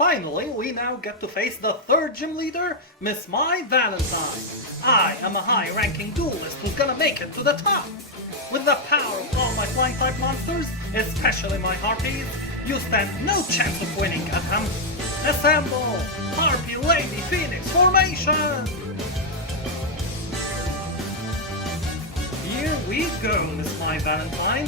finally, we now get to face the third gym leader, Miss Mai Valentine. I am a high-ranking duelist who's gonna make it to the top. With the power of all my flying-type monsters, especially my Harpies, you stand no chance of winning at them. Assemble! Harpy Lady Phoenix formation! Here we go, Miss Mai Valentine.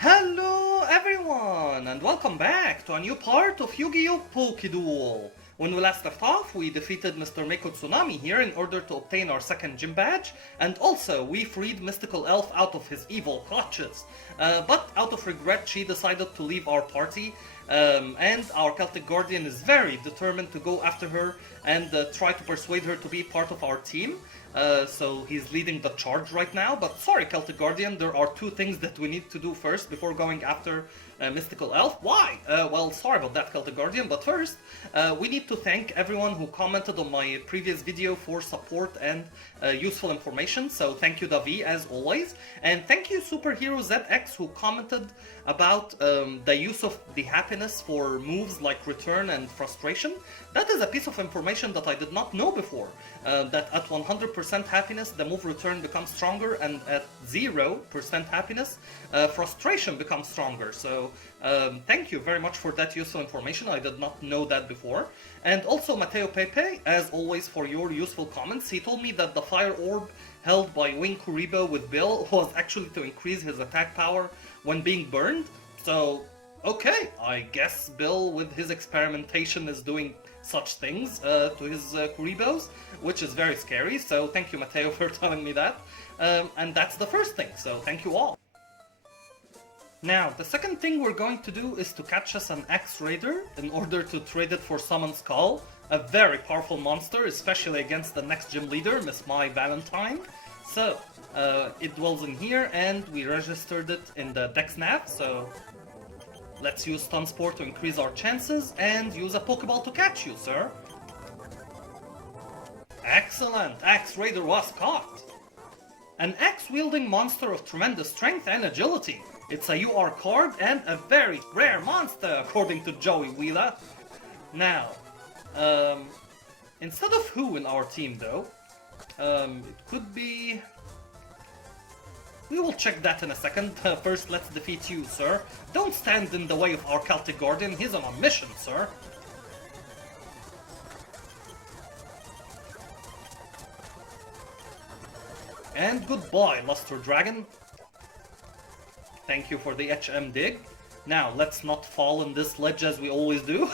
Hello everyone, and welcome back to a new part of Yu-Gi-Oh! POKeDUEL. When we last left off, we defeated Mr. Mako Tsunami here in order to obtain our second gym badge, and also we freed Mystical Elf out of his evil clutches. But out of regret, she decided to leave our party, and our Celtic Guardian is very determined to go after her and try to persuade her to be part of our team. So he's leading the charge right now, but sorry Celtic Guardian, there are two things that we need to do first before going after Mystical Elf. Why? Well, sorry about that Celtic Guardian, but first we need to thank everyone who commented on my previous video for support and useful information, so thank you Davi as always, and thank you Superhero ZX who commented about the use of the happiness for moves like Return and Frustration. That is a piece of information that I did not know before, that at 100% happiness the move Return becomes stronger, and at 0% happiness Frustration becomes stronger. So thank you very much for that useful information, I did not know that before. And also Mateo Pepe, as always, for your useful comments. He told me that the fire orb held by Wing Kuribo with Bill was actually to increase his attack power when being burned. So okay, I guess Bill with his experimentation is doing such things to his Kuribos, which is very scary, so thank you Mateo for telling me that. And that's the first thing, so thank you all. Now, the second thing we're going to do is to catch us an X-Raider in order to trade it for Summon Skull, a very powerful monster, especially against the next gym leader, Miss Mai Valentine. So, it dwells in here, and we registered it in the Dex Nav, so let's use Stun Spore to increase our chances, and use a Pokeball to catch you, sir. Excellent! X-Raider was caught! An axe-wielding monster of tremendous strength and agility. It's a UR card and a very rare monster, according to Joey Wheeler. Now, instead of who in our team though, it could be... We will check that in a second. First, let's defeat you, sir. Don't stand in the way of our Celtic Guardian, he's on a mission, sir. And goodbye, Luster Dragon. Thank you for the HM dig. Now, let's not fall in this ledge as we always do.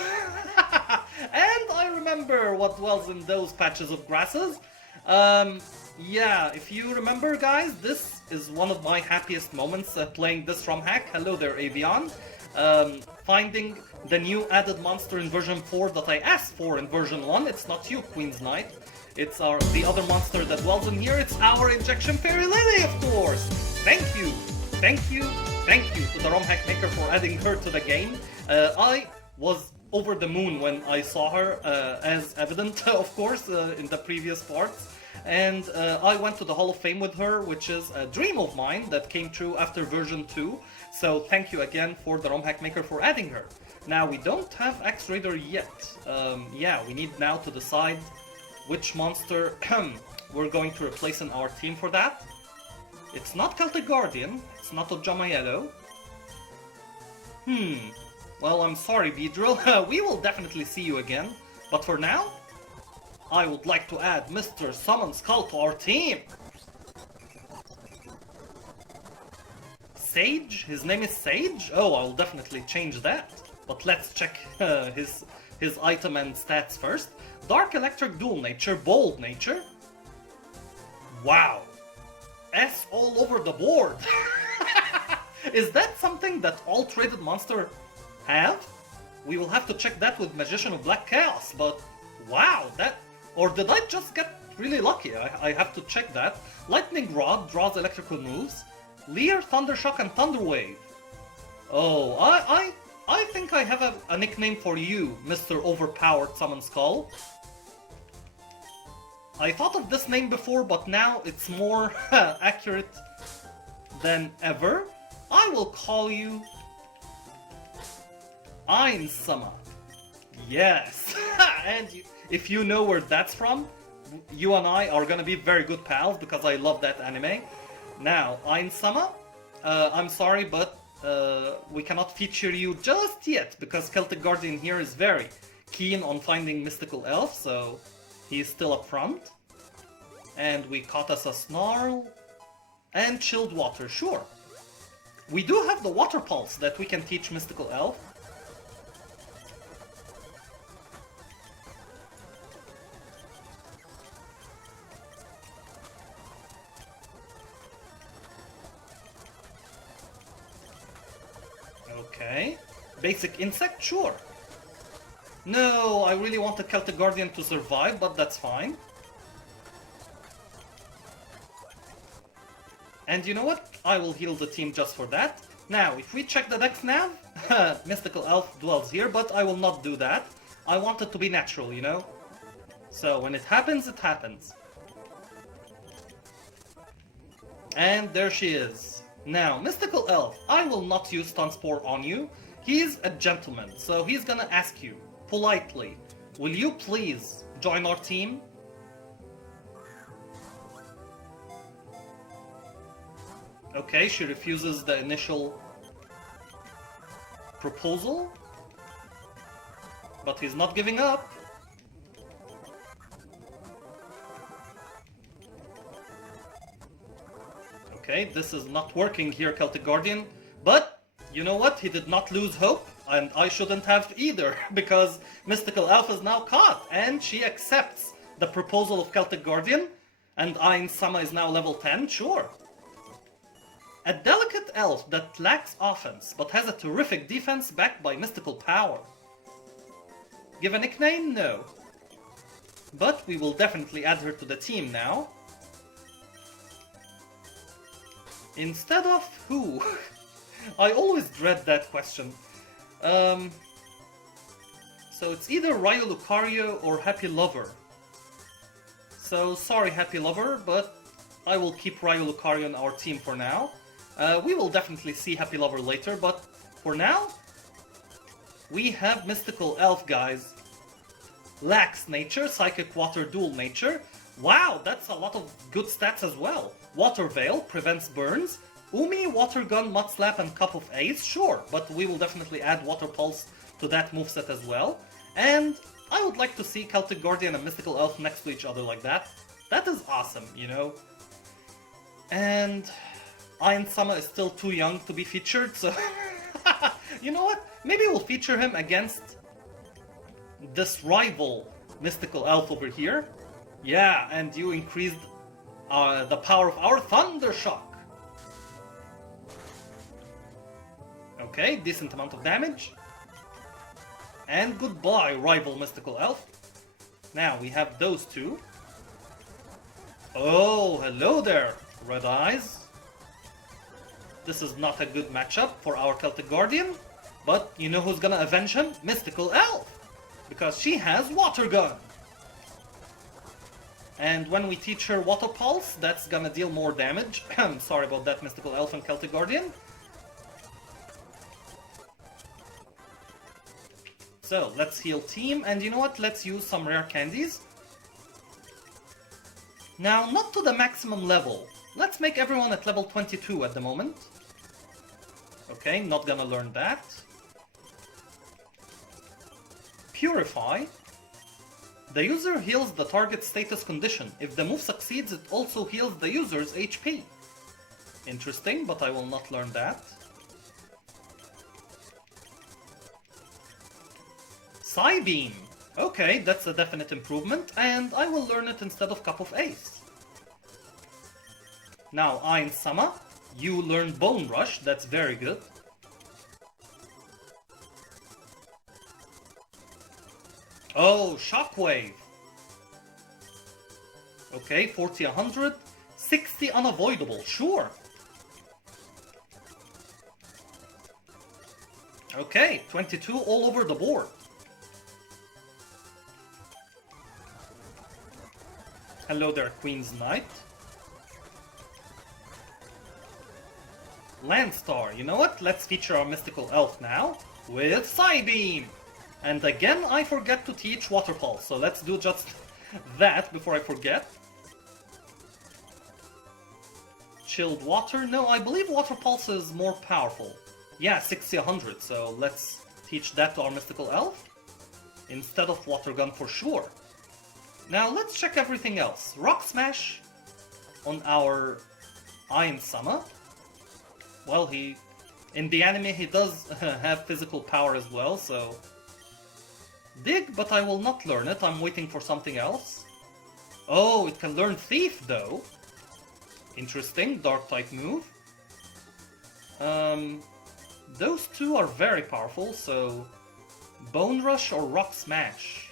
And I remember what dwells in those patches of grasses. Yeah, if you remember guys, this is one of my happiest moments playing this ROM hack. Hello there, Avion. Finding the new added monster in version 4 that I asked for in version 1. It's not you, Queen's Knight. It's the other monster that dwells in here. It's our Injection Fairy Lily, of course. Thank you. Thank you to the ROM hack maker for adding her to the game. I was over the moon when I saw her, as evident, of course, in the previous parts. And I went to the Hall of Fame with her, which is a dream of mine that came true after version 2. So thank you again for the ROM hack maker for adding her. Now, we don't have X-Raider yet. Yeah, we need now to decide which monster we're going to replace in our team for that. It's not Celtic Guardian, it's not Ojamayello. Well, I'm sorry, Beedrill, we will definitely see you again. But for now, I would like to add Mr. Summon Skull to our team. Sage? His name is Sage? Oh, I'll definitely change that. But let's check his item and stats first. Dark Electric Dual Nature, Bold Nature. Wow. S all over the board. Is that something that all traded monsters have? We will have to check that with Magician of Black Chaos, but wow, that... Or did I just get really lucky? I have to check that. Lightning Rod draws electrical moves. Leer, Thundershock, and Thunderwave. Oh, I think I have a nickname for you, Mr. Overpowered Summon Skull. I thought of this name before, but now it's more accurate than ever. I will call you Ainsama. Yes! And if you know where that's from, you and I are gonna be very good pals because I love that anime. Now, Ainsama, I'm sorry, but we cannot feature you just yet because Celtic Guardian here is very keen on finding Mystical Elf, so he's still up front. And we caught us a Snarl and Chilled Water, sure. We do have the Water Pulse that we can teach Mystical Elf. Okay. Basic Insect, sure. No, I really want the Celtic Guardian to survive, but that's fine. And you know what? I will heal the team just for that. Now, if we check the dex nav, Mystical Elf dwells here, but I will not do that. I want it to be natural, you know? So, when it happens, it happens. And there she is. Now, Mystical Elf, I will not use Stun Spore on you. He's a gentleman, so he's gonna ask you, politely, will you please join our team? Okay, she refuses the initial proposal, but he's not giving up. Okay, this is not working here, Celtic Guardian, but you know what? He did not lose hope, and I shouldn't have either, because Mystical Elf is now caught, and she accepts the proposal of Celtic Guardian, and Ainsama is now level 10, sure. A delicate elf that lacks offense, but has a terrific defense backed by mystical power. Give a nickname? No. But we will definitely add her to the team now. Instead of who? I always dread that question. So it's either Ryo Lucario or Happy Lover. So sorry Happy Lover, but I will keep Ryo Lucario on our team for now. We will definitely see Happy Lover later, but for now, we have Mystical Elf, guys. Lacks Nature, Psychic Water, Dual Nature. Wow, that's a lot of good stats as well. Water Veil, prevents burns. Umi, Water Gun, Mud Slap, and Cup of Ace, sure, but we will definitely add Water Pulse to that moveset as well. And I would like to see Celtic Guardian and Mystical Elf next to each other like that. That is awesome, you know? And Ainsama is still too young to be featured, so you know what? Maybe we'll feature him against this rival Mystical Elf over here. Yeah, and you increased the power of our Thundershock. Okay, decent amount of damage. And goodbye, rival Mystical Elf. Now we have those two. Oh, hello there, Red Eyes. This is not a good matchup for our Celtic Guardian, but you know who's gonna avenge him? Mystical Elf! Because she has Water Gun! And when we teach her Water Pulse, that's gonna deal more damage. Sorry about that, Mystical Elf and Celtic Guardian. So, let's heal team, and you know what? Let's use some rare candies. Now, not to the maximum level. Let's make everyone at level 22 at the moment. Okay, not gonna learn that. Purify. The user heals the target's status condition. If the move succeeds, it also heals the user's HP. Interesting, but I will not learn that. Psybeam. Okay, that's a definite improvement, and I will learn it instead of Cup of Ace. Now, Ainsama, you learn Bone Rush, that's very good. Oh, Shockwave. Okay, 40, 100, 60 Unavoidable, sure. Okay, 22 all over the board. Hello there, Queen's Knight. Landstar, you know what? Let's feature our mystical elf now with Psybeam! And again, I forget to teach Water Pulse, so let's do just that before I forget. Chilled Water? No, I believe Water Pulse is more powerful. Yeah, 60-100, so let's teach that to our mystical elf instead of Water Gun for sure. Now let's check everything else. Rock Smash on our Iron Sama. Well, in the anime he does have physical power as well, so... Dig, but I will not learn it, I'm waiting for something else. Oh, it can learn Thief though. Interesting, Dark type move. Those two are very powerful, so... Bone Rush or Rock Smash?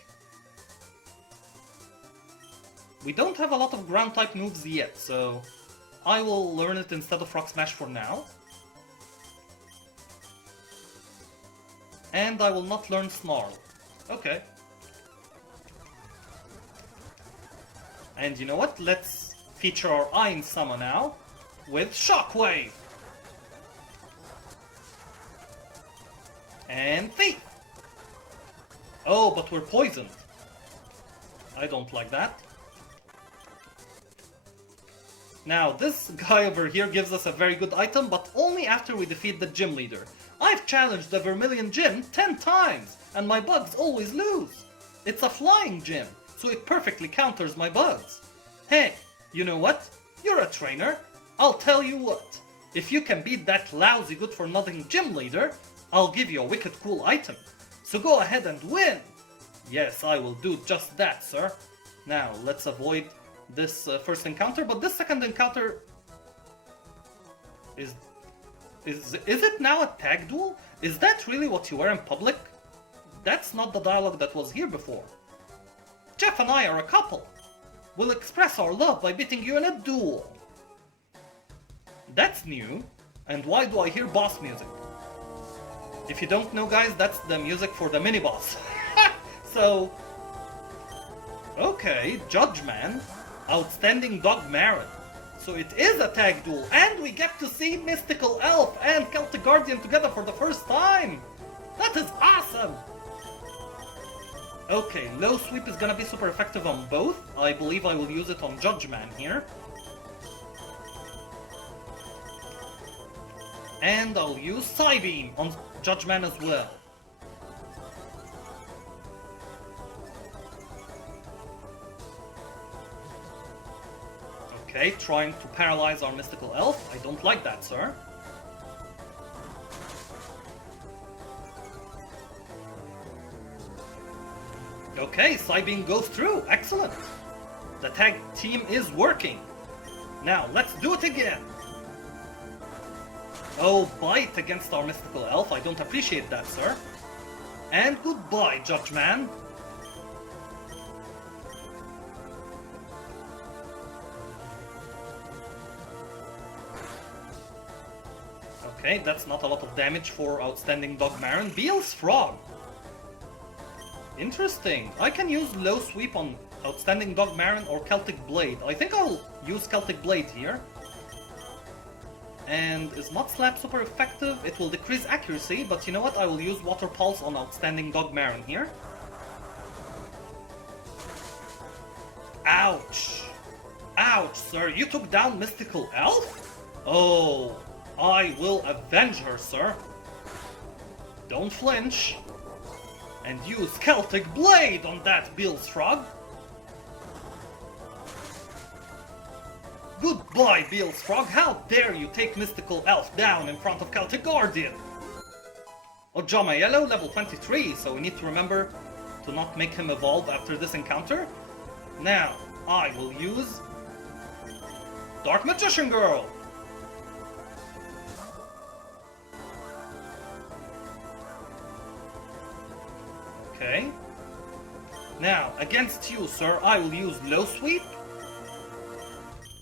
We don't have a lot of ground type moves yet, so I will learn it instead of Rock Smash for now. And I will not learn Snarl. Okay. And you know what? Let's feature our Iron Sama now with Shockwave. And Thief. Oh, but we're poisoned. I don't like that. Now, this guy over here gives us a very good item, but only after we defeat the gym leader. I've challenged the Vermilion Gym 10 times, and my bugs always lose. It's a flying gym, so it perfectly counters my bugs. Hey, you know what? You're a trainer. I'll tell you what. If you can beat that lousy good-for-nothing gym leader, I'll give you a wicked cool item. So go ahead and win. Yes, I will do just that, sir. Now, let's avoid this first encounter, but this second encounter is it now a tag duel? Is that really what you wear in public? That's not the dialogue that was here before. Jeff and I are a couple. We'll express our love by beating you in a duel. That's new. And why do I hear boss music? If you don't know, guys, that's the music for the mini-boss. So... Okay, Judge Man. Outstanding Dog Marin. So it is a tag duel, and we get to see Mystical Elf and Celtic Guardian together for the first time! That is awesome! Okay, low sweep is gonna be super effective on both. I believe I will use it on Judge Man here. And I'll use Psybeam on Judge Man as well. Okay, trying to paralyze our mystical elf. I don't like that, sir. Okay, Psybeam goes through. Excellent. The tag team is working. Now, let's do it again. Oh, bite against our mystical elf. I don't appreciate that, sir. And goodbye, Judge Man. Okay, that's not a lot of damage for Outstanding Dog Marin. Beel's Frog. Interesting. I can use low sweep on Outstanding Dog Marin or Celtic Blade. I think I'll use Celtic Blade here. And is Mud Slap super effective? It will decrease accuracy, but you know what? I will use Water Pulse on Outstanding Dog Marin here. Ouch! Ouch, sir! You took down Mystical Elf? Oh, I will avenge her, sir. Don't flinch. And use Celtic Blade on that Beel's Frog. Goodbye, Beel's Frog. How dare you take Mystical Elf down in front of Celtic Guardian? Ojama Yellow, level 23, so we need to remember to not make him evolve after this encounter. Now, I will use Dark Magician Girl. Okay. Now, against you, sir, I will use Low Sweep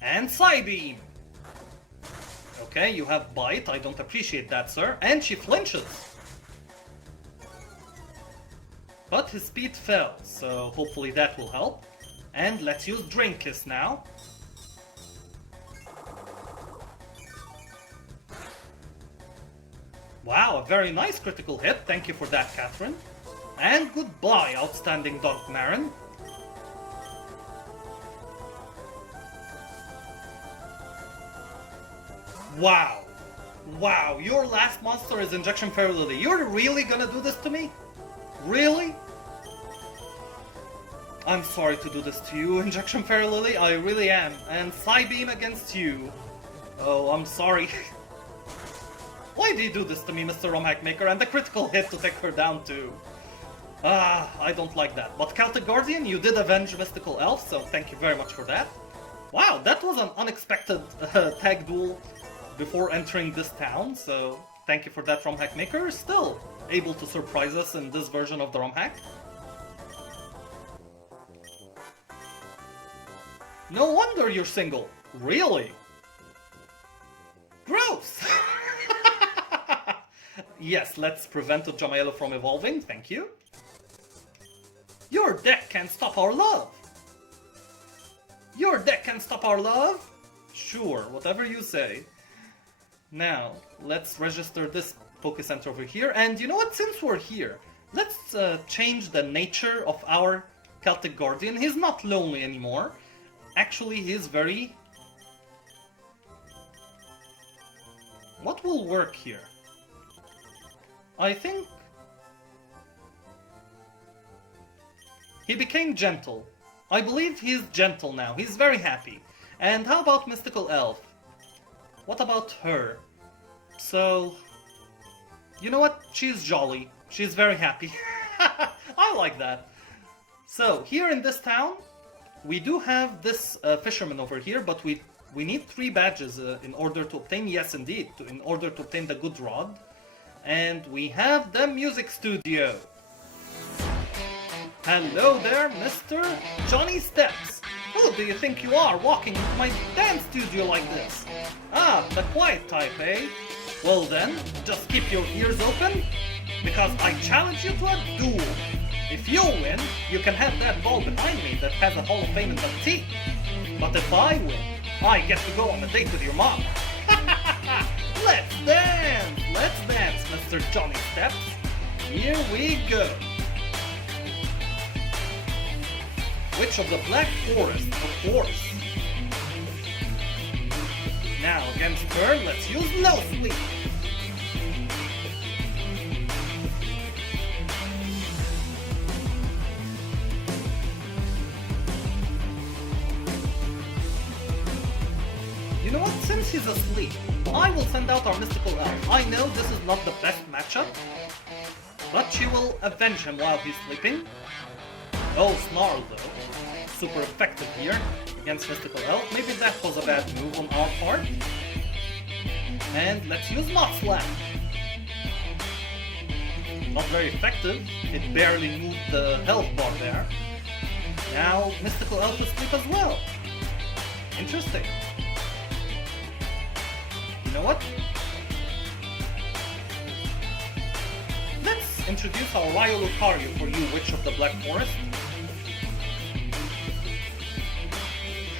and Psybeam. Okay, you have Bite. I don't appreciate that, sir. And she flinches. But his speed fell, so hopefully that will help. And let's use Drain Kiss now. Wow, a very nice critical hit. Thank you for that, Catherine. And goodbye, outstanding Dog Marin. Wow. Wow, your last monster is Injection Fairy Lily. You're really gonna do this to me? Really? I'm sorry to do this to you, Injection Fairy Lily. I really am. And Psybeam against you. Oh, I'm sorry. Why do you do this to me, Mr. Romhack Maker? And the critical hit to take her down too. I don't like that. But Celtic Guardian, you did avenge Mystical Elf, so thank you very much for that. Wow, that was an unexpected tag duel before entering this town, so thank you for that, Romhack Maker. Still able to surprise us in this version of the Romhack. No wonder you're single. Really? Gross! Yes, let's prevent Jamaelo from evolving, thank you. Your deck can't stop our love! Your deck can stop our love? Sure, whatever you say. Now, let's register this Poké Center over here, and you know what, since we're here, let's change the nature of our Celtic Guardian. He's not lonely anymore. Actually, he's very... What will work here? I think... He became gentle. I believe he's gentle now. He's very happy. And how about Mystical Elf? What about her? So... You know what? She's jolly. She's very happy. I like that. So, here in this town, we do have this fisherman over here, but we need 3 badges in order to obtain, yes indeed, in order to obtain the good rod. And we have the music studio. Hello there, Mr. Johnny Steps. Who do you think you are walking into my dance studio like this? Ah, the quiet type, eh? Well then, just keep your ears open, because I challenge you to a duel. If you win, you can have that ball behind me that has a Hall of Fame inductee. But if I win, I get to go on a date with your mom. Let's dance, Mr. Johnny Steps. Here we go. Witch of the Black Forest, of course. Now against her, let's use Low Sweep. You know what, since he's asleep, I will send out our Mystical Elf. I know this is not the best matchup, but she will avenge him while he's sleeping. Oh, Snarl though. Super effective here against Mystical Elf. Maybe that was a bad move on our part. And let's use Mud Slap. Not very effective. It barely moved the health bar there. Now Mystical Elf is asleep as well. Interesting. You know what? Let's introduce our Ryo Lucario for you, Witch of the Black Forest.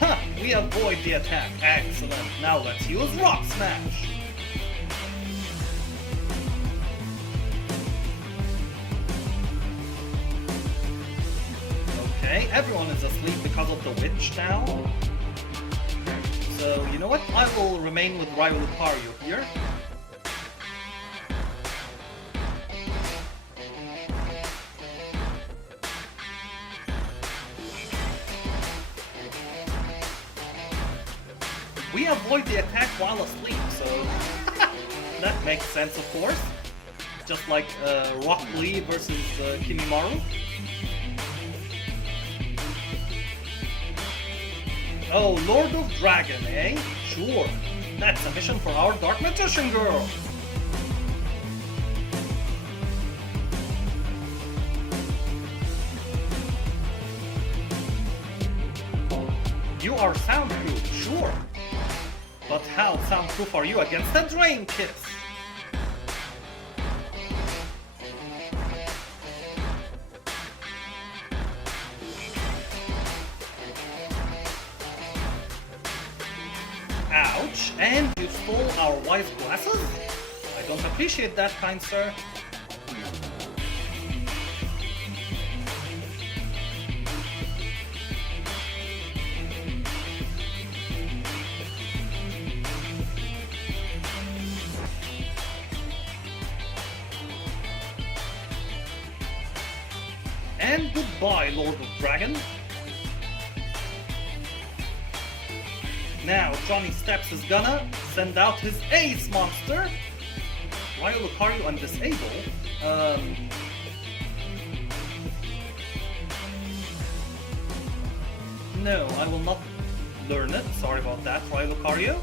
Ha! We avoid the attack. Excellent. Now let's use Rock Smash. Okay, everyone is asleep because of the witch now. So, you know what? I will remain with Ryo Lucario here. We avoid the attack while asleep, so that makes sense, of course. Just like Rock Lee versus Kimimaru. Oh, Lord of Dragon, eh? Sure. That's a mission for our Dark Magician girl. You are soundproof, sure. But how soundproof are you against a Drain Kiss? And you stole our wife's glasses? I don't appreciate that, kind sir. And goodbye, Lord of Dragon. Now Johnny Steps is gonna send out his ace monster. While Lucario and disable. No, I will not learn it. Sorry about that, Ryo Lucario.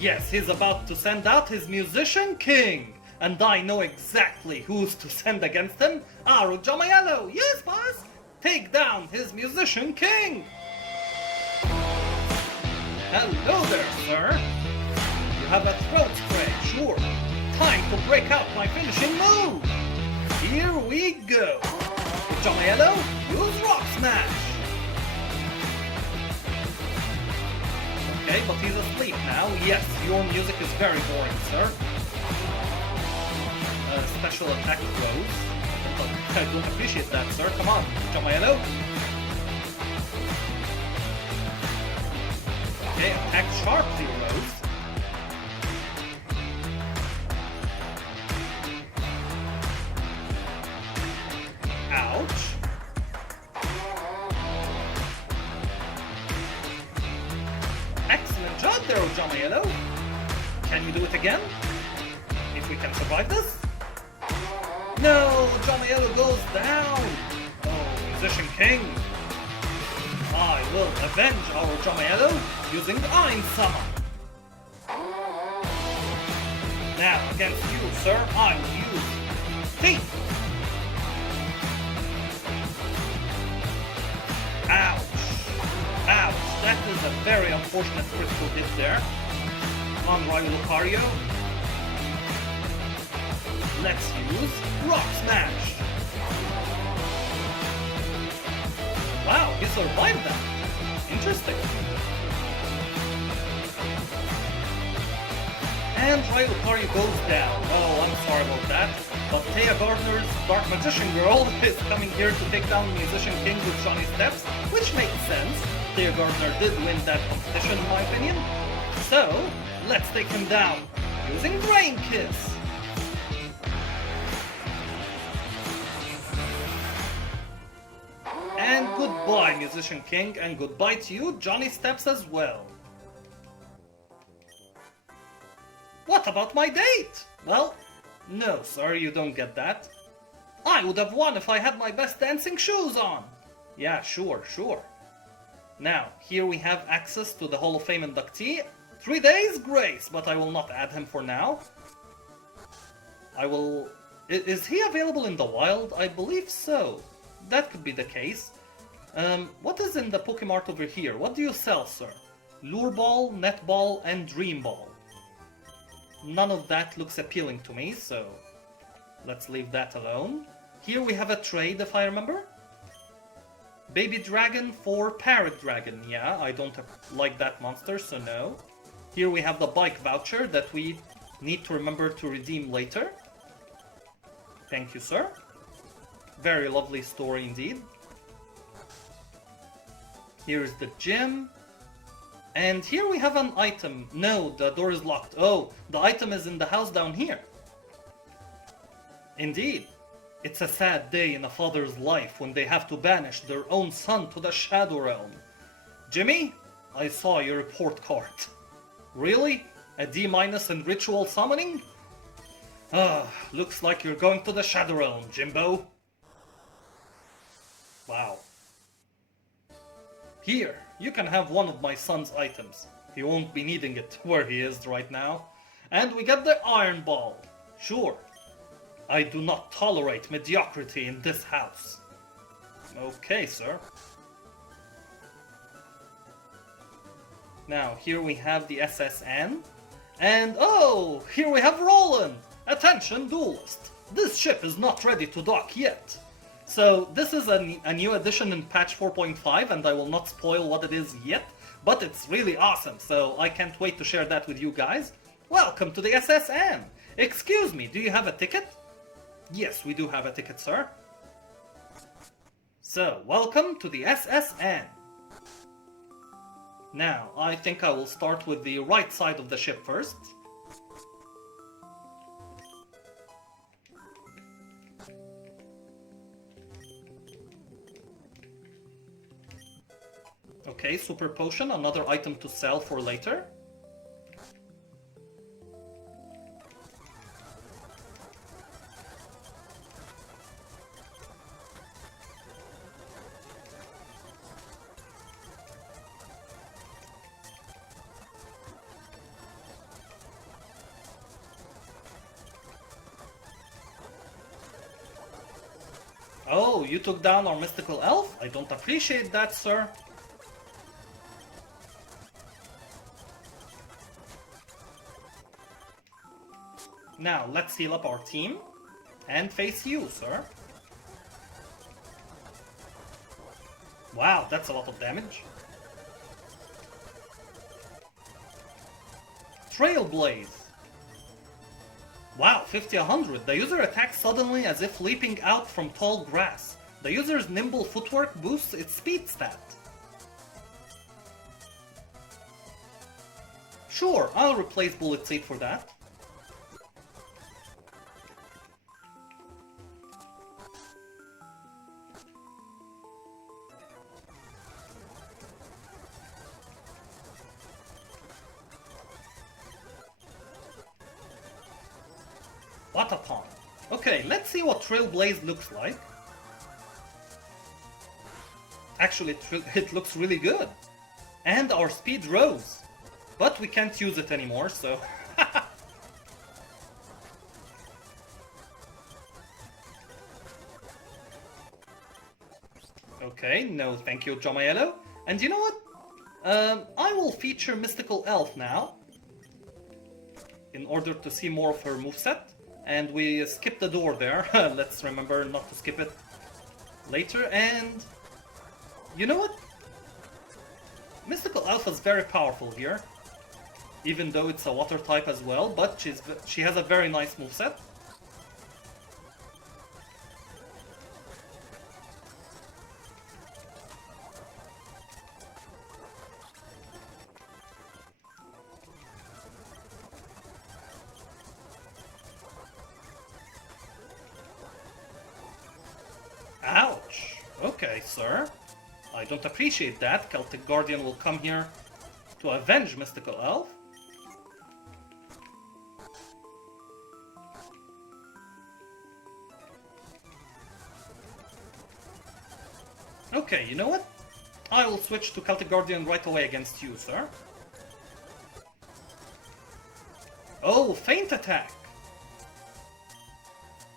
Yes, he's about to send out his Musician King. And I know exactly who's to send against him. Aru Jamaello! Yes, boss! Take down his Musician King! Hello there, sir! You have a throat spray, sure. Time to break out my finishing move! Here we go! Jamaello, use Rock Smash! Okay, but he's asleep now. Yes, your music is very boring, sir. Special attack throws. I don't appreciate that, sir. Come on, Jamaello. Okay, attack sharp zeros. Ouch. Excellent job there, Jamaello. Can you do it again? If we can survive this? No, Jamaello goes down! Oh, Musician King! I will avenge our Jamaello using Ein Summon! Now, against you, sir, I will use Teeth! Ouch! Ouch! That is a very unfortunate critical hit there. Come on, Ryo Lucario. Let's use Rock Smash! Wow, he survived that! Interesting. And Ryo Lucario goes down. Oh, I'm sorry about that. But Thea Gardner's Dark Magician Girl is coming here to take down Musician King with Johnny Steps, which makes sense. Thea Gardner did win that competition in my opinion. So, let's take him down using Drain Kiss! And goodbye, Musician King, and goodbye to you, Johnny Steps, as well. What about my date? Well, no, sir, you don't get that. I would have won if I had my best dancing shoes on. Yeah, sure. Now, here we have access to the Hall of Fame inductee. 3 days grace, but I will not add him for now. Is he available in the wild? I believe so. That could be the case. What is in the Pokemart over here? What do you sell, sir? Lure Ball, Net Ball, and Dream Ball. None of that looks appealing to me, so let's leave that alone. Here we have a trade, if I remember. Baby Dragon for Parrot Dragon. Yeah, I don't like that monster, so no. Here we have the bike voucher that we need to remember to redeem later. Thank you, sir. Very lovely story indeed. Here's the gym. And here we have an item. No, the door is locked. Oh, the item is in the house down here. Indeed. It's a sad day in a father's life when they have to banish their own son to the Shadow Realm. Jimmy, I saw your report card. Really? A D- in ritual summoning? Looks like you're going to the Shadow Realm, Jimbo. Wow. Here, you can have one of my son's items. He won't be needing it where he is right now. And we get the Iron Ball. Sure. I do not tolerate mediocrity in this house. Okay, sir. Now, here we have the SSN. And oh, here we have Roland! Attention, duelist! This ship is not ready to dock yet. So, this is a new addition in patch 4.5, and I will not spoil what it is yet, but it's really awesome, so I can't wait to share that with you guys. Welcome to the SSN! Excuse me, do you have a ticket? Yes, we do have a ticket, sir. So, welcome to the SSN. Now, I think I will start with the right side of the ship first. Okay, super potion, another item to sell for later. Oh, you took down our mystical elf? I don't appreciate that, sir. Now, let's heal up our team and face you, sir. Wow, that's a lot of damage. Trailblaze. Wow, 50-100. The user attacks suddenly as if leaping out from tall grass. The user's nimble footwork boosts its speed stat. Sure, I'll replace Bullet Seed for that. What a pond. Okay, let's see what Trailblaze looks like. Actually, it looks really good. And our speed rose. But we can't use it anymore, so... Okay, no thank you, Jamaello. And you know what? I will feature Mystical Elf now. In order to see more of her moveset. And we skip the door there. Let's remember not to skip it later. And you know what? Mystical Alpha is very powerful here. Even though it's a water type as well, but she has a very nice moveset. Ouch! Okay, sir. I don't appreciate that. Celtic Guardian will come here to avenge Mystical Elf. Okay, you know what? I will switch to Celtic Guardian right away against you, sir. Oh, Feint Attack!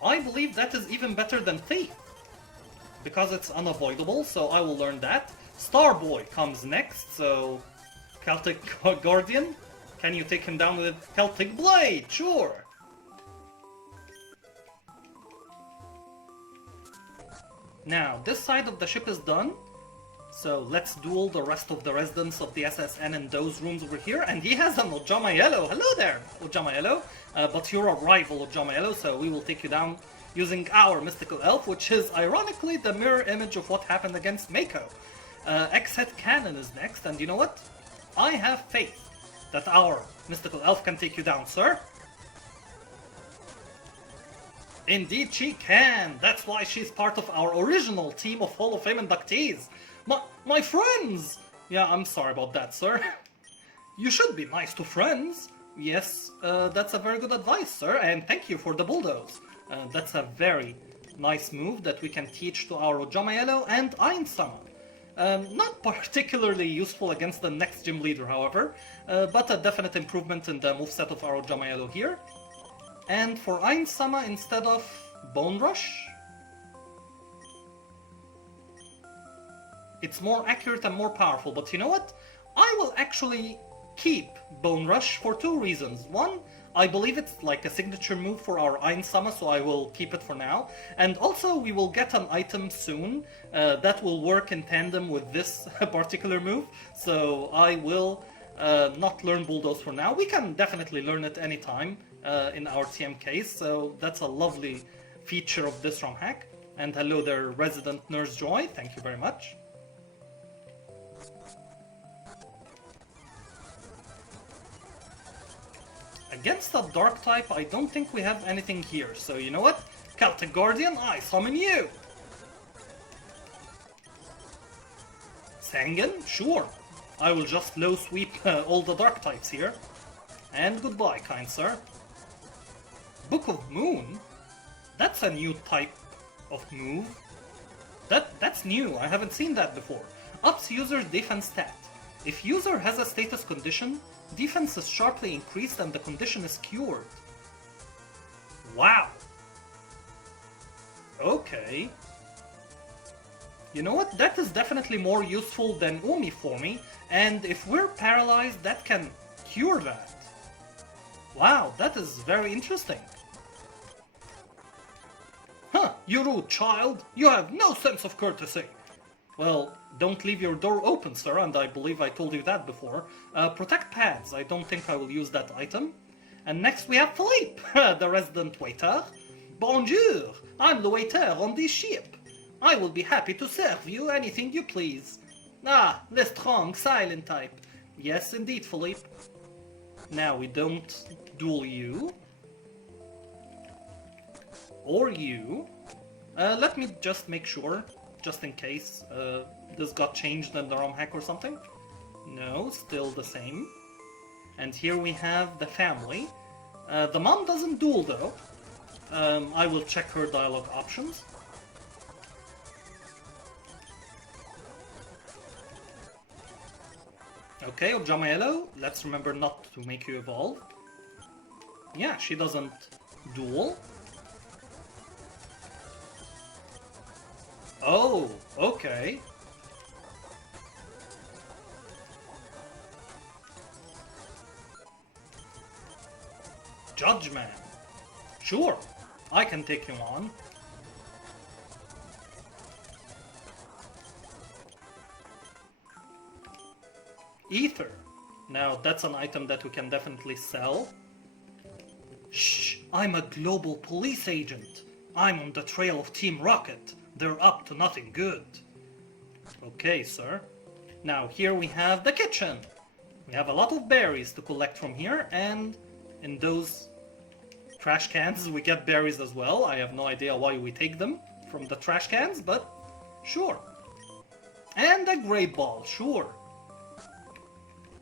I believe that is even better than Thief. Because it's unavoidable, so I will learn that. Starboy comes next, so... Celtic Guardian? Can you take him down with Celtic Blade? Sure! Now, this side of the ship is done. So let's duel the rest of the residents of the SSN in those rooms over here. And he has an Ojamaello. Hello there, Ojamaello. But you're a rival, Ojamaello, so we will take you down using our Mystical Elf, which is ironically the mirror image of what happened against Mako. X-Head Cannon is next, and you know what? I have faith that our Mystical Elf can take you down, sir. Indeed she can! That's why she's part of our original team of Hall of Fame inductees! My friends! Yeah, I'm sorry about that, sir. You should be nice to friends. Yes, that's a very good advice, sir, and thank you for the bulldoze. That's a very nice move that we can teach to our Ojamaello and Ainsama. Not particularly useful against the next gym leader, however, but a definite improvement in the moveset of our Ojamaello here. And for Ainsama, instead of Bone Rush, it's more accurate and more powerful, but you know what? I will actually keep Bone Rush for two reasons. One, I believe it's like a signature move for our Ainsama, so I will keep it for now. And also we will get an item soon that will work in tandem with this particular move, so I will not learn Bulldoze for now. We can definitely learn it anytime in our TM case, so that's a lovely feature of this ROM hack. And hello there, resident Nurse Joy, thank you very much. Against a dark type, I don't think we have anything here, so you know what? Celtic Guardian, I summon you! Sangan? Sure. I will just low sweep all the dark types here. And goodbye, kind sir. Book of Moon? That's a new type of move. That's new, I haven't seen that before. Ups user's defense stat. If user has a status condition, defense is sharply increased and the condition is cured. Wow. Okay. You know what, that is definitely more useful than Umi for me, and if we're paralyzed, that can cure that. Wow, that is very interesting. Huh, you rude child, you have no sense of courtesy. Well, don't leave your door open, sir, and I believe I told you that before. Protect pads, I don't think I will use that item. And next we have Philippe, the resident waiter. Bonjour, I'm the waiter on this ship. I will be happy to serve you anything you please. Ah, the strong, silent type. Yes, indeed, Philippe. Now, we don't duel you. Or you. Let me just make sure, just in case this got changed in the ROM hack or something. No, still the same. And here we have the family. The mom doesn't duel though. I will check her dialogue options. Okay, Ojamaelo, let's remember not to make you evolve. Yeah, she doesn't duel. Oh, okay. Judge Man. Sure, I can take him on. Ether. Now, that's an item that we can definitely sell. Shh, I'm a global police agent. I'm on the trail of Team Rocket. They're up to nothing good. Okay, sir. Now, here we have the kitchen. We have a lot of berries to collect from here, and in those trash cans we get berries as well. I have no idea why we take them from the trash cans, but sure. And a great ball, sure.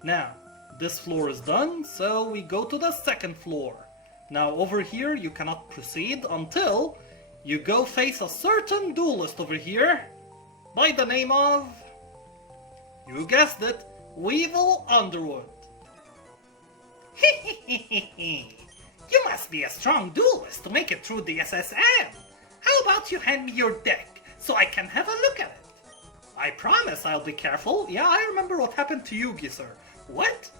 Now, this floor is done, so we go to the second floor. Now, over here you cannot proceed until you go face a certain duelist over here by the name of, you guessed it, Weevil Underwood. You must be a strong duelist to make it through the SSM. How about you hand me your deck so I can have a look at it? I promise I'll be careful. Yeah, I remember what happened to Yugi, sir. What?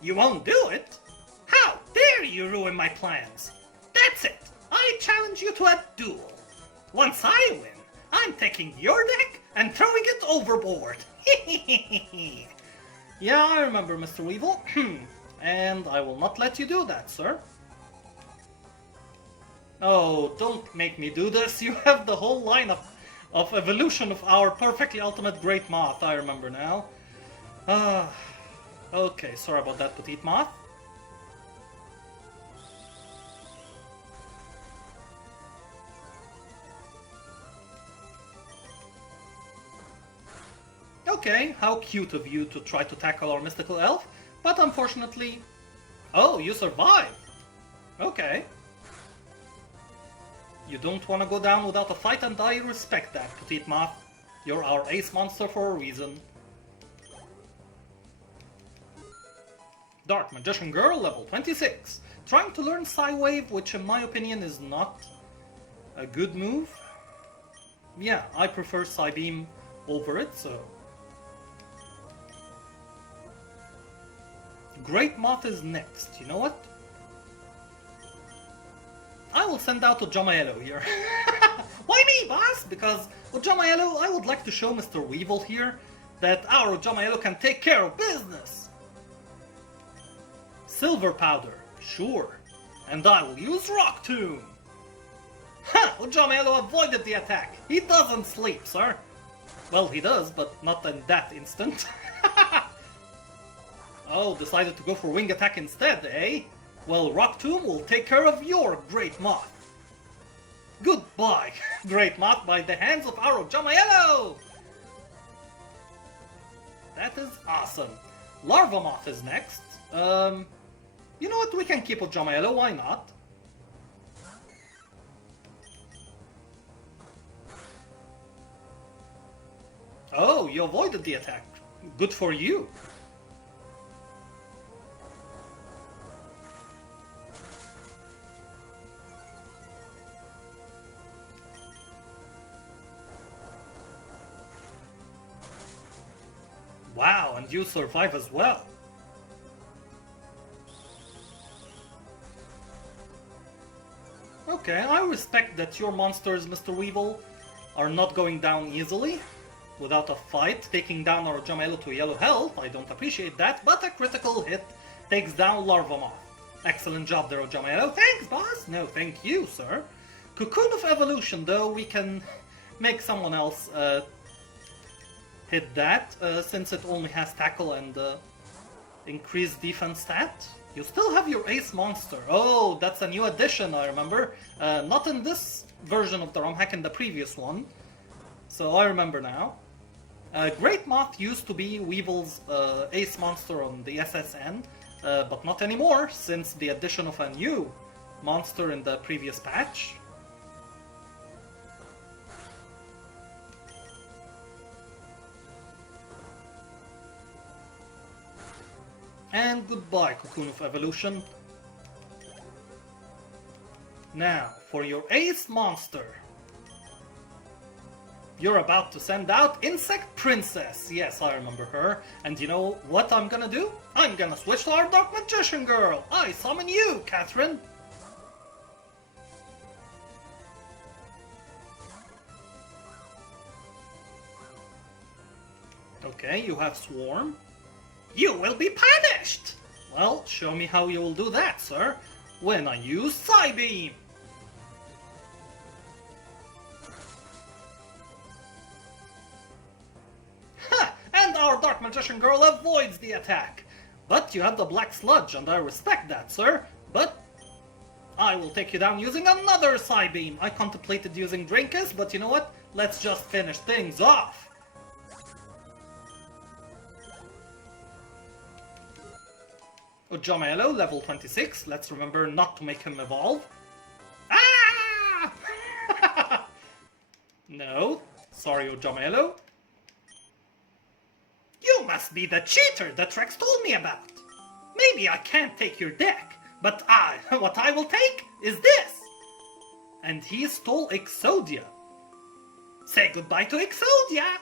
You won't do it? How dare you ruin my plans? That's it. I challenge you to a duel. Once I win, I'm taking your deck and throwing it overboard. Yeah, I remember, Mr. Weevil. And I will not let you do that, sir. Oh, don't make me do this. You have the whole lineup of evolution of our perfectly ultimate great moth. I remember now. Okay, sorry about that, petite moth. Okay, how cute of you to try to tackle our mystical elf, but unfortunately... Oh, you survived! Okay. You don't want to go down without a fight, and I respect that, petite moth. You're our ace monster for a reason. Dark Magician Girl, level 26. Trying to learn Psy-Wave, which in my opinion is not a good move. Yeah, I prefer Psy-Beam over it, so... Great Moth is next, you know what? will send out Ojamaelo here. Why me, boss? Because Ojamaelo, I would like to show Mr. Weevil here that our Ojamaelo can take care of business. Silver powder, sure. And I will use Rock Tomb. Ha! Ojamaelo avoided the attack. He doesn't sleep, sir. Well, he does, but not in that instant. Oh, decided to go for wing attack instead, eh? Well, Rock Tomb will take care of your Great Moth. Goodbye, Great Moth, by the hands of our Ojamaelo! That is awesome. Larva Moth is next. You know what, we can keep Ojamaelo, why not? Oh, you avoided the attack. Good for you. Wow, and you survive as well. Okay, I respect that your monsters, Mr. Weevil, are not going down easily. Without a fight, taking down our Ojamaelo to yellow health, I don't appreciate that, but a critical hit takes down Larva Moth. Excellent job there, Ojamaelo. Thanks, boss! No, thank you, sir. Cocoon of Evolution, though, we can make someone else hit that, since it only has tackle and increased defense stat. You still have your ace monster. Oh, that's a new addition, I remember. Not in this version of the ROM hack, in the previous one. So I remember now. Great Moth used to be Weevil's ace monster on the SSN, but not anymore since the addition of a new monster in the previous patch. And goodbye, Cocoon of Evolution. Now, for your ace monster. You're about to send out Insect Princess. Yes, I remember her. And you know what I'm gonna do? I'm gonna switch to our Dark Magician Girl. I summon you, Catherine. Okay, you have Swarm. You will be punished! Well, show me how you will do that, sir. When I use Psybeam. And our Dark Magician Girl avoids the attack. But you have the Black Sludge, and I respect that, sir. But I will take you down using another Psybeam. I contemplated using Drinkus, but you know what? Let's just finish things off. Ojamaelo, level 26. Let's remember not to make him evolve. Ah! No. Sorry, Ojamaelo. You must be the cheater that Rex told me about. Maybe I can't take your deck, but what I will take is this. And he stole Exodia. Say goodbye to Exodia.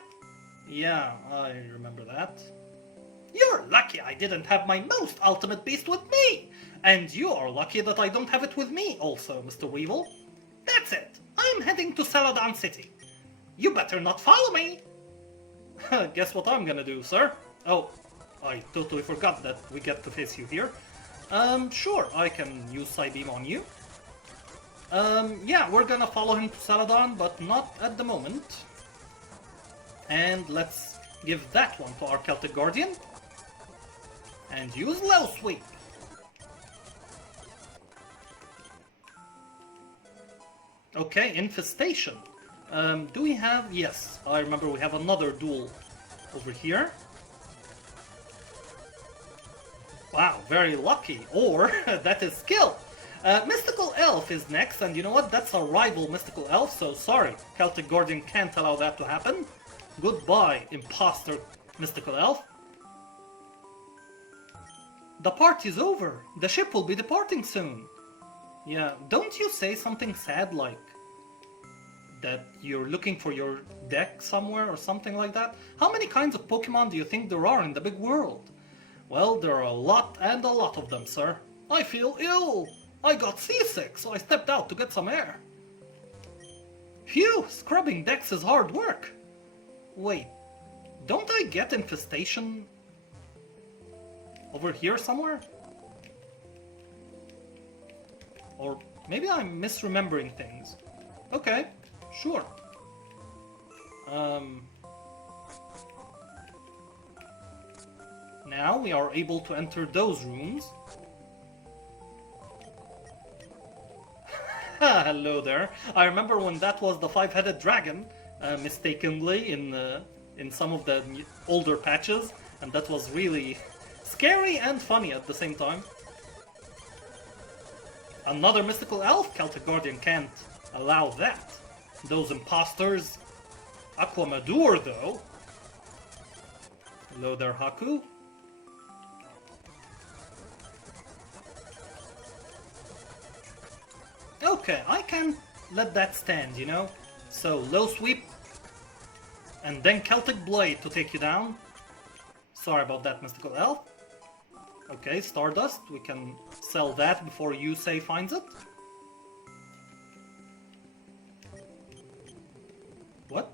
Yeah, I remember that. You're lucky I didn't have my most ultimate beast with me. And you are lucky that I don't have it with me also, Mr. Weevil. That's it. I'm heading to Celadon City. You better not follow me. Guess what I'm gonna do, sir? Oh, I totally forgot that we get to face you here. Sure, I can use Psybeam on you. Yeah, we're gonna follow him to Celadon, but not at the moment. And let's give that one to our Celtic Guardian. And use Low Sweep. Okay, Infestation. Do we have... Yes, I remember we have another duel over here. Wow, very lucky. Or, that is skill. Mystical Elf is next, and you know what? That's a rival Mystical Elf, so sorry. Celtic Guardian can't allow that to happen. Goodbye, imposter Mystical Elf. The party's over. The ship will be departing soon. Yeah, don't you say something sad like that you're looking for your deck somewhere or something like that? How many kinds of Pokemon do you think there are in the big world? Well, there are a lot and a lot of them, sir. I feel ill. I got seasick, so I stepped out to get some air. Phew, scrubbing decks is hard work. Wait, don't I get infestation over here somewhere? Or maybe I'm misremembering things. Okay, sure. Now we are able to enter those rooms. Hello there. I remember when that was the five-headed dragon, mistakenly in some of the older patches, and that was really scary and funny at the same time. Another mystical elf? Celtic Guardian can't allow that. Those imposters. Aquamadour, though. Hello there, Haku. Okay, I can let that stand, you know? So, low sweep, and then Celtic Blade to take you down. Sorry about that, mystical elf. Okay, Stardust, we can sell that before Yusei finds it. What?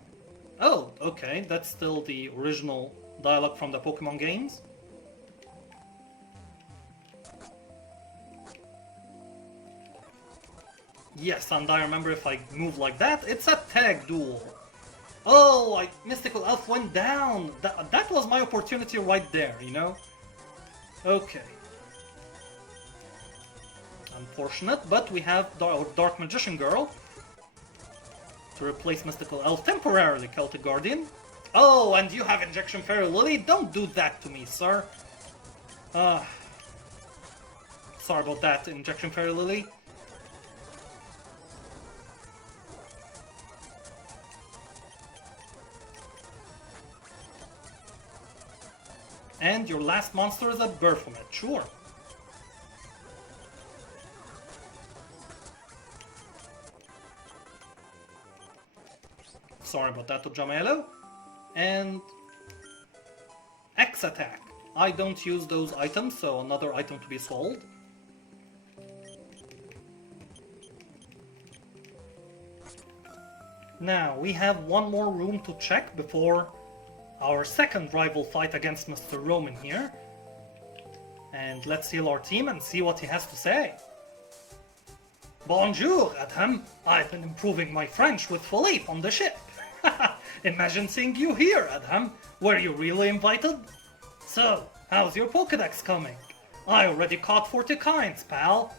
Oh, okay, that's still the original dialogue from the Pokemon games. Yes, and I remember if I move like that, it's a tag duel. Oh, Mystical Elf went down! That was my opportunity right there, you know? Okay. Unfortunate, but we have our Dark Magician Girl to replace Mystical Elf temporarily, Celtic Guardian. Oh, and you have Injection Fairy Lily? Don't do that to me, sir. Sorry about that, Injection Fairy Lily. And your last monster is a Baphomet, sure. Sorry about that to Jamelo. And X attack. I don't use those items, so another item to be sold. Now, we have one more room to check before our second rival fight against Mr. Roman here. And let's heal our team and see what he has to say. Bonjour, Adam. I've been improving my French with Philippe on the ship. Imagine seeing you here, Adam. Were you really invited? So, how's your Pokédex coming? I already caught 40 kinds, pal.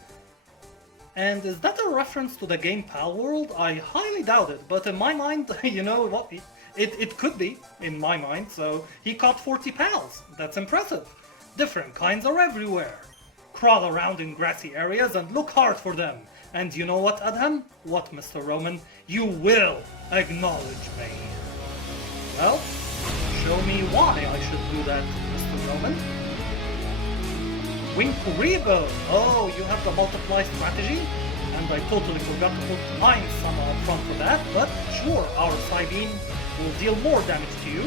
And is that a reference to the game Pal World? I highly doubt it, but in my mind, you know what? It could be, in my mind, so he caught 40 pals. That's impressive. Different kinds are everywhere. Crawl around in grassy areas and look hard for them. And you know what, Adham? What, Mr. Roman? You will acknowledge me. Well, show me why I should do that, Mr. Roman. Winkuribo! Oh, you have the multiply strategy? And I totally forgot to put Mind Sama up front for that, but sure, our Psybeam will deal more damage to you.